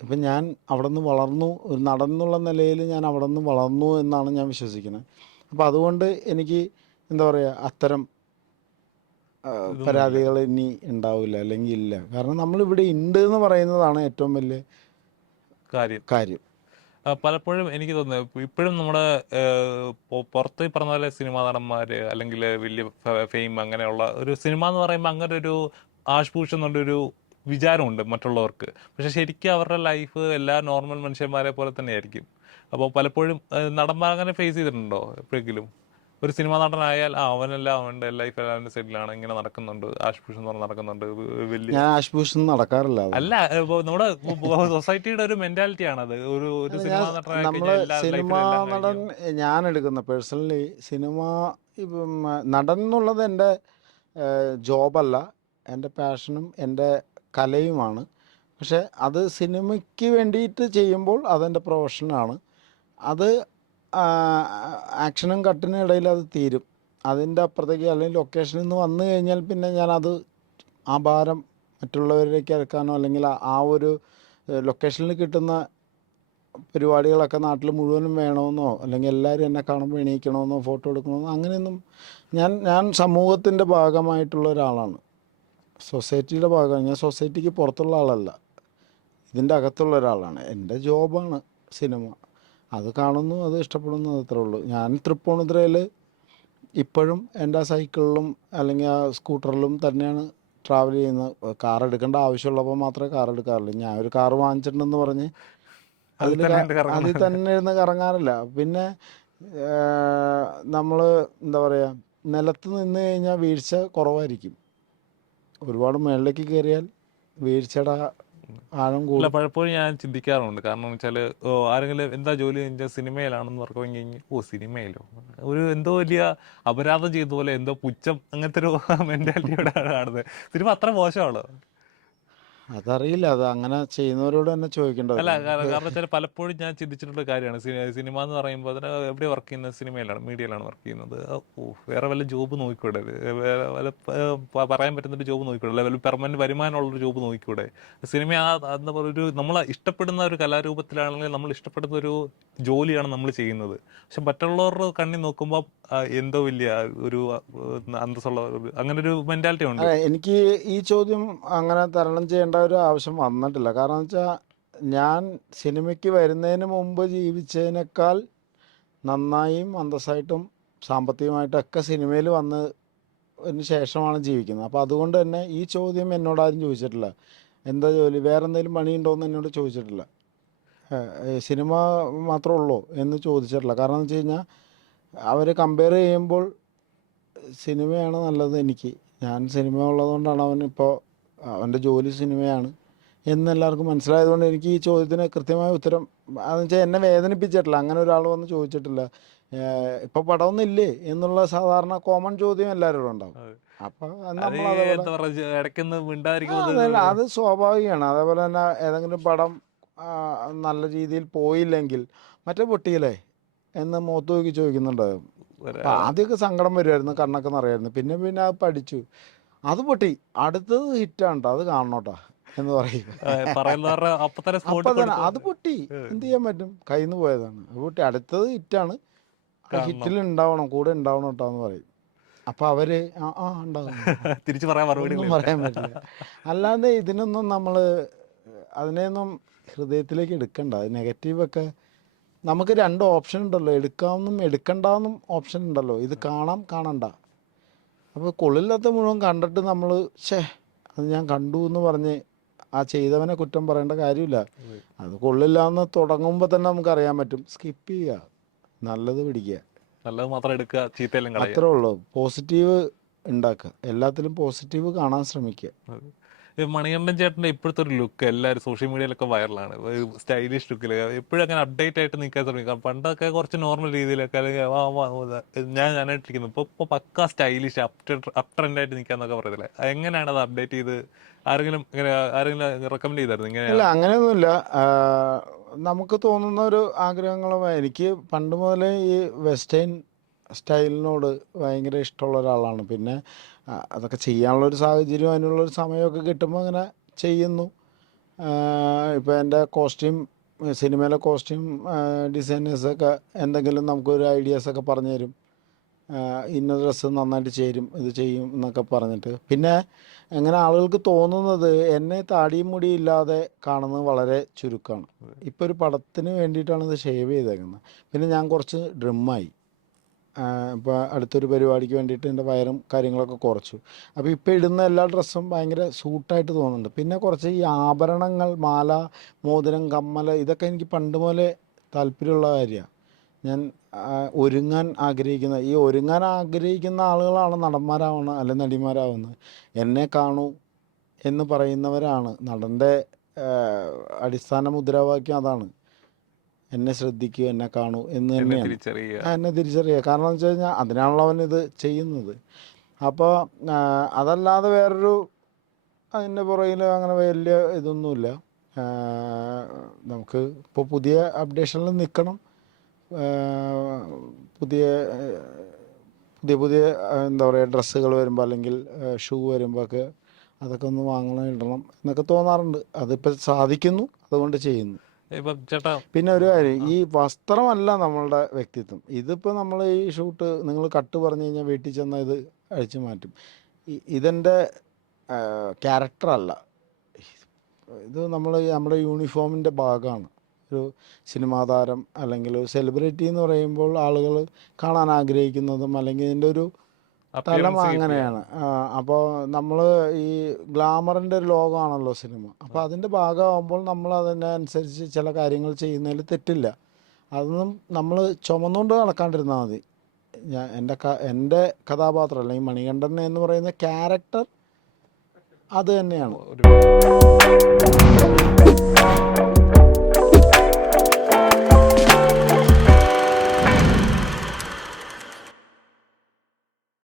ഇപ്പം ഞാൻ അവിടെ നിന്ന് വളർന്നു, ഒരു നടന്നുള്ള നിലയിൽ ഞാൻ അവിടെ നിന്ന് വളർന്നു എന്നാണ് ഞാൻ വിശ്വസിക്കുന്നത്. അപ്പോൾ അതുകൊണ്ട് എനിക്ക് എന്താ പറയുക, അത്തരം പരാതികൾ ഇനി ഉണ്ടാവില്ല, അല്ലെങ്കിൽ ഇല്ല. കാരണം നമ്മളിവിടെ ഉണ്ട് എന്ന് പറയുന്നതാണ് ഏറ്റവും വലിയ കാര്യം. പലപ്പോഴും എനിക്ക് തോന്നുന്നത് ഇപ്പോഴും നമ്മുടെ പുറത്ത് ഈ പറഞ്ഞ പോലെ സിനിമാ നടന്മാര് അല്ലെങ്കിൽ വലിയ ഫെയിം അങ്ങനെയുള്ള ഒരു സിനിമ എന്ന് പറയുമ്പോൾ അങ്ങനെ ഒരു ആഷ്പൂഷ് എന്നുള്ളൊരു വിചാരമുണ്ട് മറ്റുള്ളവർക്ക്. പക്ഷെ ശരിക്കും അവരുടെ ലൈഫ് എല്ലാ നോർമൽ മനുഷ്യന്മാരെ പോലെ തന്നെയായിരിക്കും. അപ്പോൾ പലപ്പോഴും നടന്മാർ അങ്ങനെ ഫേസ് ചെയ്തിട്ടുണ്ടോ എപ്പോഴെങ്കിലും? ഒരു സിനിമാ നടനായാൽ അവനെല്ലാം അവൻ്റെ ലൈഫ് അവൻ്റെ സൈഡിലാണ്, ഇങ്ങനെ നടക്കുന്നുണ്ട്, ആഷ്പൂഷ് എന്ന് പറഞ്ഞ് നടക്കുന്നുണ്ട്, വലിയ ഞാൻ ആശുപൂഷൊന്നും നടക്കാറില്ല അല്ല. അതാണ്. ഇപ്പൊ നമ്മുടെ സൊസൈറ്റിയുടെ ഒരു മെന്റാലിറ്റി ആണത്. ഒരു ഒരു അല്ല, സിനിമാ നടനായി നമ്മള് കഴിഞ്ഞാൽ എല്ലാ സിനിമാ ലൈഫിലും എല്ലാം നടൻ, കഴിഞ്ഞു. ഞാൻ എടുക്കുന്ന പേഴ്സണലി സിനിമ ഇപ്പം നടൻ എന്നുള്ളത് എൻ്റെ ജോബല്ല, എൻ്റെ പാഷനും എൻ്റെ കലയുമാണ്. പക്ഷെ അത് സിനിമയ്ക്ക് വേണ്ടിയിട്ട് ചെയ്യുമ്പോൾ അതെൻ്റെ പ്രൊഫഷനാണ്. അത് ആക്ഷനും കട്ടിനും ഇടയിൽ അത് തീരും. അതിൻ്റെ അപ്പുറത്തേക്ക് അല്ലെങ്കിൽ ലൊക്കേഷനിൽ നിന്ന് വന്നു കഴിഞ്ഞാൽ പിന്നെ ഞാനത് ആ ഭാരം മറ്റുള്ളവരിലേക്ക് ഇറക്കാനോ അല്ലെങ്കിൽ ആ ഒരു ലൊക്കേഷനിൽ കിട്ടുന്ന പരിപാടികളൊക്കെ നാട്ടിൽ മുഴുവനും വേണമെന്നോ അല്ലെങ്കിൽ എല്ലാവരും എന്നെ കാണുമ്പോൾ എണീക്കണമെന്നോ ഫോട്ടോ എടുക്കണമെന്നോ അങ്ങനെയൊന്നും, ഞാൻ സമൂഹത്തിൻ്റെ ഭാഗമായിട്ടുള്ള ഒരാളാണ്, സൊസൈറ്റിയുടെ ഭാഗമാണ്. ഞാൻ സൊസൈറ്റിക്ക് പുറത്തുള്ള ആളല്ല, ഇതിൻ്റെ അകത്തുള്ള ഒരാളാണ്. എൻ്റെ ജോബാണ് സിനിമ. അത് കാണുന്നു, അത് ഇഷ്ടപ്പെടുന്നു, അത്രേ ഉള്ളൂ. ഞാൻ തൃപ്പൂണിത്തുറയിൽ ഇപ്പോഴും എൻ്റെ ആ സൈക്കിളിലും അല്ലെങ്കിൽ ആ സ്കൂട്ടറിലും തന്നെയാണ് ട്രാവൽ ചെയ്യുന്നത്. കാർ എടുക്കേണ്ട ആവശ്യമുള്ളപ്പോൾ മാത്രമേ കാർ എടുക്കാറുള്ളൂ. ഞാൻ ഒരു കാർ വാങ്ങിച്ചിട്ടുണ്ടെന്ന് പറഞ്ഞ് അതിൽ തന്നെ ഉണ്ട് അതിൽ കറങ്ങുന്നത്. തന്നെ ഇരുന്ന് കറങ്ങാറില്ല. പിന്നെ നമ്മൾ എന്താ പറയുക, നിലത്ത് നിന്ന് കഴിഞ്ഞാൽ വീഴ്ച കുറവായിരിക്കും. ഒരുപാട് മുകളിലേക്ക് കയറിയാൽ വീഴ്ചയുടെ ആഴം അല്ല, കൂടും. പലപ്പോഴും ഞാൻ ചിന്തിക്കാറുണ്ട്. കാരണം വെച്ചാൽ ആരെങ്കിലും എന്താ ജോലി കഴിഞ്ഞാൽ സിനിമയിലാണെന്ന് പറഞ്ഞു കഴിഞ്ഞാൽ, സിനിമയിലോ, ഒരു എന്തോ വലിയ അപരാധം ചെയ്ത പോലെ, എന്തോ പുച്ഛം, അങ്ങനത്തെ ഒരു മെന്റാലിറ്റിയോടെ കാണുന്നത്. സിനിമ അത്ര മോശമാണോ? അതറിയില്ല, അത് അങ്ങനെ ചെയ്യുന്നവരോട് തന്നെ ചോദിക്കേണ്ടി അല്ല, വരും. കാരണം വെച്ചാൽ പലപ്പോഴും ഞാൻ ചിന്തിച്ചിട്ടുള്ള കാര്യമാണ്. സിനിമ എന്ന് പറയുമ്പോൾ അതിന് എവിടെ വർക്ക് ചെയ്യുന്നത്? സിനിമയിലാണ്, മീഡിയയിലാണ് വർക്ക് ചെയ്യുന്നത്. വേറെ വല്ല ജോബ് നോക്കിക്കൂടെ? വേറെ വല്ല പറയാൻ പറ്റുന്നൊരു ജോബ് നോക്കിക്കൂടെ? അല്ല വല്ല പെർമനന്റ് വരുമാനമുള്ളൊരു ജോബ് നോക്കിക്കൂടെ? സിനിമ എന്താ പറയുക, ഒരു നമ്മൾ ഇഷ്ടപ്പെടുന്ന ഒരു കലാരൂപത്തിലാണെങ്കിൽ നമ്മൾ ഇഷ്ടപ്പെടുന്ന ഒരു ജോലിയാണ് നമ്മൾ ചെയ്യുന്നത്. പക്ഷെ മറ്റുള്ളവരുടെ കണ്ണി നോക്കുമ്പോൾ എന്തോ വലിയ ഒരു അന്തസ്സുള്ള അങ്ങനെ ഒരു മെന്റാലിറ്റി ഉണ്ട്. അതെ, എനിക്ക് ഈ ചോദ്യം അങ്ങനെ തരണം ചെയ്യേണ്ട ഒരു ആവശ്യം വന്നിട്ടില്ല. കാരണം വെച്ചാൽ ഞാൻ സിനിമയ്ക്ക് വരുന്നതിന് മുമ്പ് ജീവിച്ചതിനേക്കാൾ നന്നായും അന്തസ്സായിട്ടും സാമ്പത്തികമായിട്ടൊക്കെ സിനിമയിൽ വന്നതിന് ശേഷമാണ് ജീവിക്കുന്നത്. അപ്പോൾ അതുകൊണ്ട് തന്നെ ഈ ചോദ്യം എന്നോട് ആരും ചോദിച്ചിട്ടില്ല. എന്താ ജോലി, വേറെ എന്തെങ്കിലും പണിയുണ്ടോ എന്ന് എന്നോട് ചോദിച്ചിട്ടില്ല. സിനിമ മാത്രമേ ഉള്ളൂ എന്ന് ചോദിച്ചിട്ടില്ല. കാരണം എന്ന് വെച്ച് കഴിഞ്ഞാൽ അവർ കമ്പയർ ചെയ്യുമ്പോൾ സിനിമയാണ് നല്ലത് എനിക്ക്. ഞാൻ സിനിമ ഉള്ളതുകൊണ്ടാണ് അവനിപ്പോൾ അവൻ്റെ ജോലി സിനിമയാണ് എന്നെല്ലാവർക്കും മനസ്സിലായതുകൊണ്ട് എനിക്ക് ഈ ചോദ്യത്തിന് കൃത്യമായ ഉത്തരം, അതെന്ന് വെച്ചാൽ എന്നെ വേദനിപ്പിച്ചിട്ടില്ല. അങ്ങനെ ഒരാൾ വന്ന് ചോദിച്ചിട്ടില്ല. ഇപ്പോൾ പടമൊന്നും ഇല്ലേ എന്നുള്ള സാധാരണ കോമൺ ചോദ്യം എല്ലാവരോടും ഉണ്ടാവും. അപ്പോൾ അത് നമ്മൾ അതേപോലെ എന്താ പറയുക, ഇടയ്ക്കൊന്ന് അതല്ല, മിണ്ടാതിരിക്കുമ്പോൾ അത് സ്വാഭാവികമാണ്. അതേപോലെ തന്നെ ഏതെങ്കിലും പടം നല്ല രീതിയിൽ പോയില്ലെങ്കിൽ മറ്റേ പൊട്ടിയില്ലേ എന്ന് മുഖത്ത് നോക്കി ചോദിക്കുന്നുണ്ടാവും. അപ്പം ആദ്യമൊക്കെ സങ്കടം വരുമായിരുന്നു, കണ്ണൊക്കെ നിറയായിരുന്നു. പിന്നെ പിന്നെ അത് പഠിച്ചു, അത് പൊട്ടി, അടുത്തത് ഹിറ്റാണ് കേട്ടോ, അത് കാണണം കേട്ടോ എന്ന് പറയും. പറയുന്നവരുടെ അപ്പൊ തന്നെ സ്പോട്ടിൽ അപ്പം തന്നെ കൊടുക്കും. അത് പൊട്ടി, എന്ത് ചെയ്യാൻ പറ്റും, കയ്യിൽ നിന്ന് പോയതാണ്, അത് പൊട്ടി, അടുത്തത് ഹിറ്റാണ്, ആ കാണണം. ഹിറ്റിൽ ഉണ്ടാവണം, കൂടെ ഉണ്ടാവണം കേട്ടോ എന്ന് പറയും. അപ്പം അവർ ആ ഉണ്ടാകും, തിരിച്ചു പറയാൻ ഒന്നും മറുപടികളില്ല. പറയാൻ പറ്റില്ല. അല്ലാതെ ഇതിനൊന്നും നമ്മൾ അതിനെയൊന്നും ഹൃദയത്തിലേക്ക് എടുക്കണ്ട. അത് നെഗറ്റീവൊക്കെ നമുക്ക് രണ്ട് ഓപ്ഷൻ ഉണ്ടല്ലോ, എടുക്കാമെന്നും എടുക്കണ്ടെന്നും ഓപ്ഷൻ ഉണ്ടല്ലോ. ഇത് കാണാം, കാണണ്ട. അപ്പോൾ കൊള്ളില്ലാത്ത മുഴുവൻ കണ്ടിട്ട് നമ്മൾ അത് ഞാൻ കണ്ടു എന്ന് പറഞ്ഞ് ആ ചെയ്തവനെ കുറ്റം പറയേണ്ട കാര്യമില്ല. അത് കൊള്ളില്ല എന്ന് തുടങ്ങുമ്പോൾ തന്നെ നമുക്കറിയാൻ പറ്റും. സ്കിപ്പ് ചെയ്യുക, നല്ലത് പിടിക്കുക, നല്ലത് മാത്രം എടുക്കുക, ചീത്തയെല്ലാം കളയുക. അത്രേ ഉള്ളൂ. പോസിറ്റീവ് ഉണ്ടാക്കുക, എല്ലാത്തിലും പോസിറ്റീവ് കാണാൻ ശ്രമിക്കുക. ഈ മണികണ്ഠൻ ചേട്ടൻ്റെ ഇപ്പോഴത്തെ ഒരു ലുക്ക് എല്ലാവരും സോഷ്യൽ മീഡിയയിലൊക്കെ വൈറലാണ്. സ്റ്റൈലിഷ് ലുക്കിൽ എപ്പോഴും അങ്ങനെ അപ്ഡേറ്റ് ആയിട്ട് നിൽക്കാൻ ശ്രമിക്കാം. പണ്ടൊക്കെ കുറച്ച് നോർമൽ രീതിയിലൊക്കെ, അല്ലെങ്കിൽ ഞാനായിട്ടിരിക്കുന്നു. ഇപ്പോൾ പക്ക സ്റ്റൈലിഷ് അപ് ട്രെൻഡായിട്ട് നിൽക്കാന്നൊക്കെ പറയത്തില്ലേ, എങ്ങനെയാണ് അത് അപ്ഡേറ്റ് ചെയ്ത് ആരെങ്കിലും റെക്കമെൻഡ് ചെയ്തായിരുന്നു ഇല്ല, ഇങ്ങനെ? അങ്ങനെയൊന്നുമില്ല. നമുക്ക് തോന്നുന്ന ഒരു ആഗ്രഹങ്ങളും, എനിക്ക് പണ്ട് മുതലേ ഈ വെസ്റ്റേൺ സ്റ്റൈലിനോട് ഭയങ്കര ഇഷ്ടമുള്ള ഒരാളാണ്. പിന്നെ അതൊക്കെ ചെയ്യാനുള്ളൊരു സാഹചര്യം അതിനുള്ളൊരു സമയമൊക്കെ കിട്ടുമ്പോൾ അങ്ങനെ ചെയ്യുന്നു. ഇപ്പോൾ എൻ്റെ കോസ്റ്റ്യൂം, സിനിമയിലെ കോസ്റ്റ്യൂം ഡിസൈനേഴ്സൊക്കെ എന്തെങ്കിലും നമുക്കൊരു ഐഡിയാസൊക്കെ പറഞ്ഞു തരും. ഇന്ന ഡ്രസ്സ് നന്നായിട്ട് ചേരും ഇത് ചെയ്യും എന്നൊക്കെ പറഞ്ഞിട്ട്. പിന്നെ എങ്ങനെ ആളുകൾക്ക് തോന്നുന്നത് എന്നെ താടിയും മുടി ഇല്ലാതെ കാണുന്നത് വളരെ ചുരുക്കമാണ്. ഇപ്പോൾ ഒരു പടത്തിന് വേണ്ടിയിട്ടാണ് ഇത് ഷേവ് ചെയ്തേക്കുന്നത്. പിന്നെ ഞാൻ കുറച്ച് ഡ്രിമ്മായി. ഇപ്പോൾ അടുത്തൊരു പരിപാടിക്ക് വേണ്ടിയിട്ട് എൻ്റെ വയറും കാര്യങ്ങളൊക്കെ കുറച്ചു. അപ്പോൾ ഇപ്പോൾ ഇടുന്ന എല്ലാ ഡ്രസ്സും ഭയങ്കര സൂട്ടായിട്ട് തോന്നുന്നുണ്ട്. പിന്നെ കുറച്ച് ഈ ആഭരണങ്ങൾ, മാല, മോതിരം, കമ്മൽ, ഇതൊക്കെ എനിക്ക് പണ്ട് മുതലേ താല്പര്യമുള്ള കാര്യമാണ്. ഞാൻ ഒരുങ്ങാൻ ആഗ്രഹിക്കുന്ന ആളുകളാണ് നടന്മാരാവുന്നത് അല്ലെങ്കിൽ നടിമാരാവുന്നത്. എന്നെ കാണൂ എന്ന് പറയുന്നവരാണ്. നടൻ്റെ അടിസ്ഥാന മുദ്രാവാക്യം അതാണ്. എന്നെ ശ്രദ്ധിക്കുക, എന്നെ കാണൂ എന്ന് തന്നെയാണ്. എന്നെ തിരിച്ചറിയുക. കാരണം എന്ന് വെച്ച് കഴിഞ്ഞാൽ അതിനാണല്ലോ അവനിത് ചെയ്യുന്നത്. അപ്പോൾ അതല്ലാതെ വേറൊരു അതിൻ്റെ പുറകിൽ അങ്ങനെ വലിയ ഇതൊന്നുമില്ല. നമുക്ക് ഇപ്പോൾ പുതിയ അപ്ഡേഷനിൽ നിൽക്കണം. പുതിയ പുതിയ എന്താ പറയുക, ഡ്രസ്സുകൾ വരുമ്പോൾ അല്ലെങ്കിൽ ഷൂ വരുമ്പോഴൊക്കെ അതൊക്കെ ഒന്ന് വാങ്ങണം, ഇടണം എന്നൊക്കെ തോന്നാറുണ്ട്. അതിപ്പോൾ സാധിക്കുന്നു, അതുകൊണ്ട് ചെയ്യുന്നു. പിന്നെ ഒരു കാര്യം, ഈ വസ്ത്രമല്ല നമ്മളുടെ വ്യക്തിത്വം. ഇതിപ്പോൾ നമ്മൾ ഈ ഷൂട്ട് നിങ്ങൾ കട്ട് പറഞ്ഞു കഴിഞ്ഞാൽ വീട്ടിൽ ചെന്നാൽ ഇത് അഴിച്ചു മാറ്റും. ഇതെൻ്റെ ക്യാരക്ടറല്ല. ഇത് നമ്മുടെ യൂണിഫോമിൻ്റെ ഭാഗമാണ്. ഒരു സിനിമാ താരം അല്ലെങ്കിൽ ഒരു സെലിബ്രിറ്റി എന്ന് പറയുമ്പോൾ ആളുകൾ കാണാൻ ആഗ്രഹിക്കുന്നതും അല്ലെങ്കിൽ ഇതിൻ്റെ ഒരു തലം അങ്ങനെയാണ്. അപ്പോൾ നമ്മൾ ഈ ഗ്ലാമറിൻ്റെ ഒരു ലോകമാണല്ലോ സിനിമ. അപ്പോൾ അതിൻ്റെ ഭാഗമാകുമ്പോൾ നമ്മൾ അതിനനുസരിച്ച് ചില കാര്യങ്ങൾ ചെയ്യുന്നതിൽ തെറ്റില്ല. അതൊന്നും നമ്മൾ ചുമന്നുകൊണ്ട് നടക്കാണ്ടിരുന്നാൽ മതി. എൻ്റെ കഥാപാത്രം അല്ലെങ്കിൽ മണികണ്ഠൻ എന്ന് പറയുന്ന ക്യാരക്ടർ അത് തന്നെയാണ്.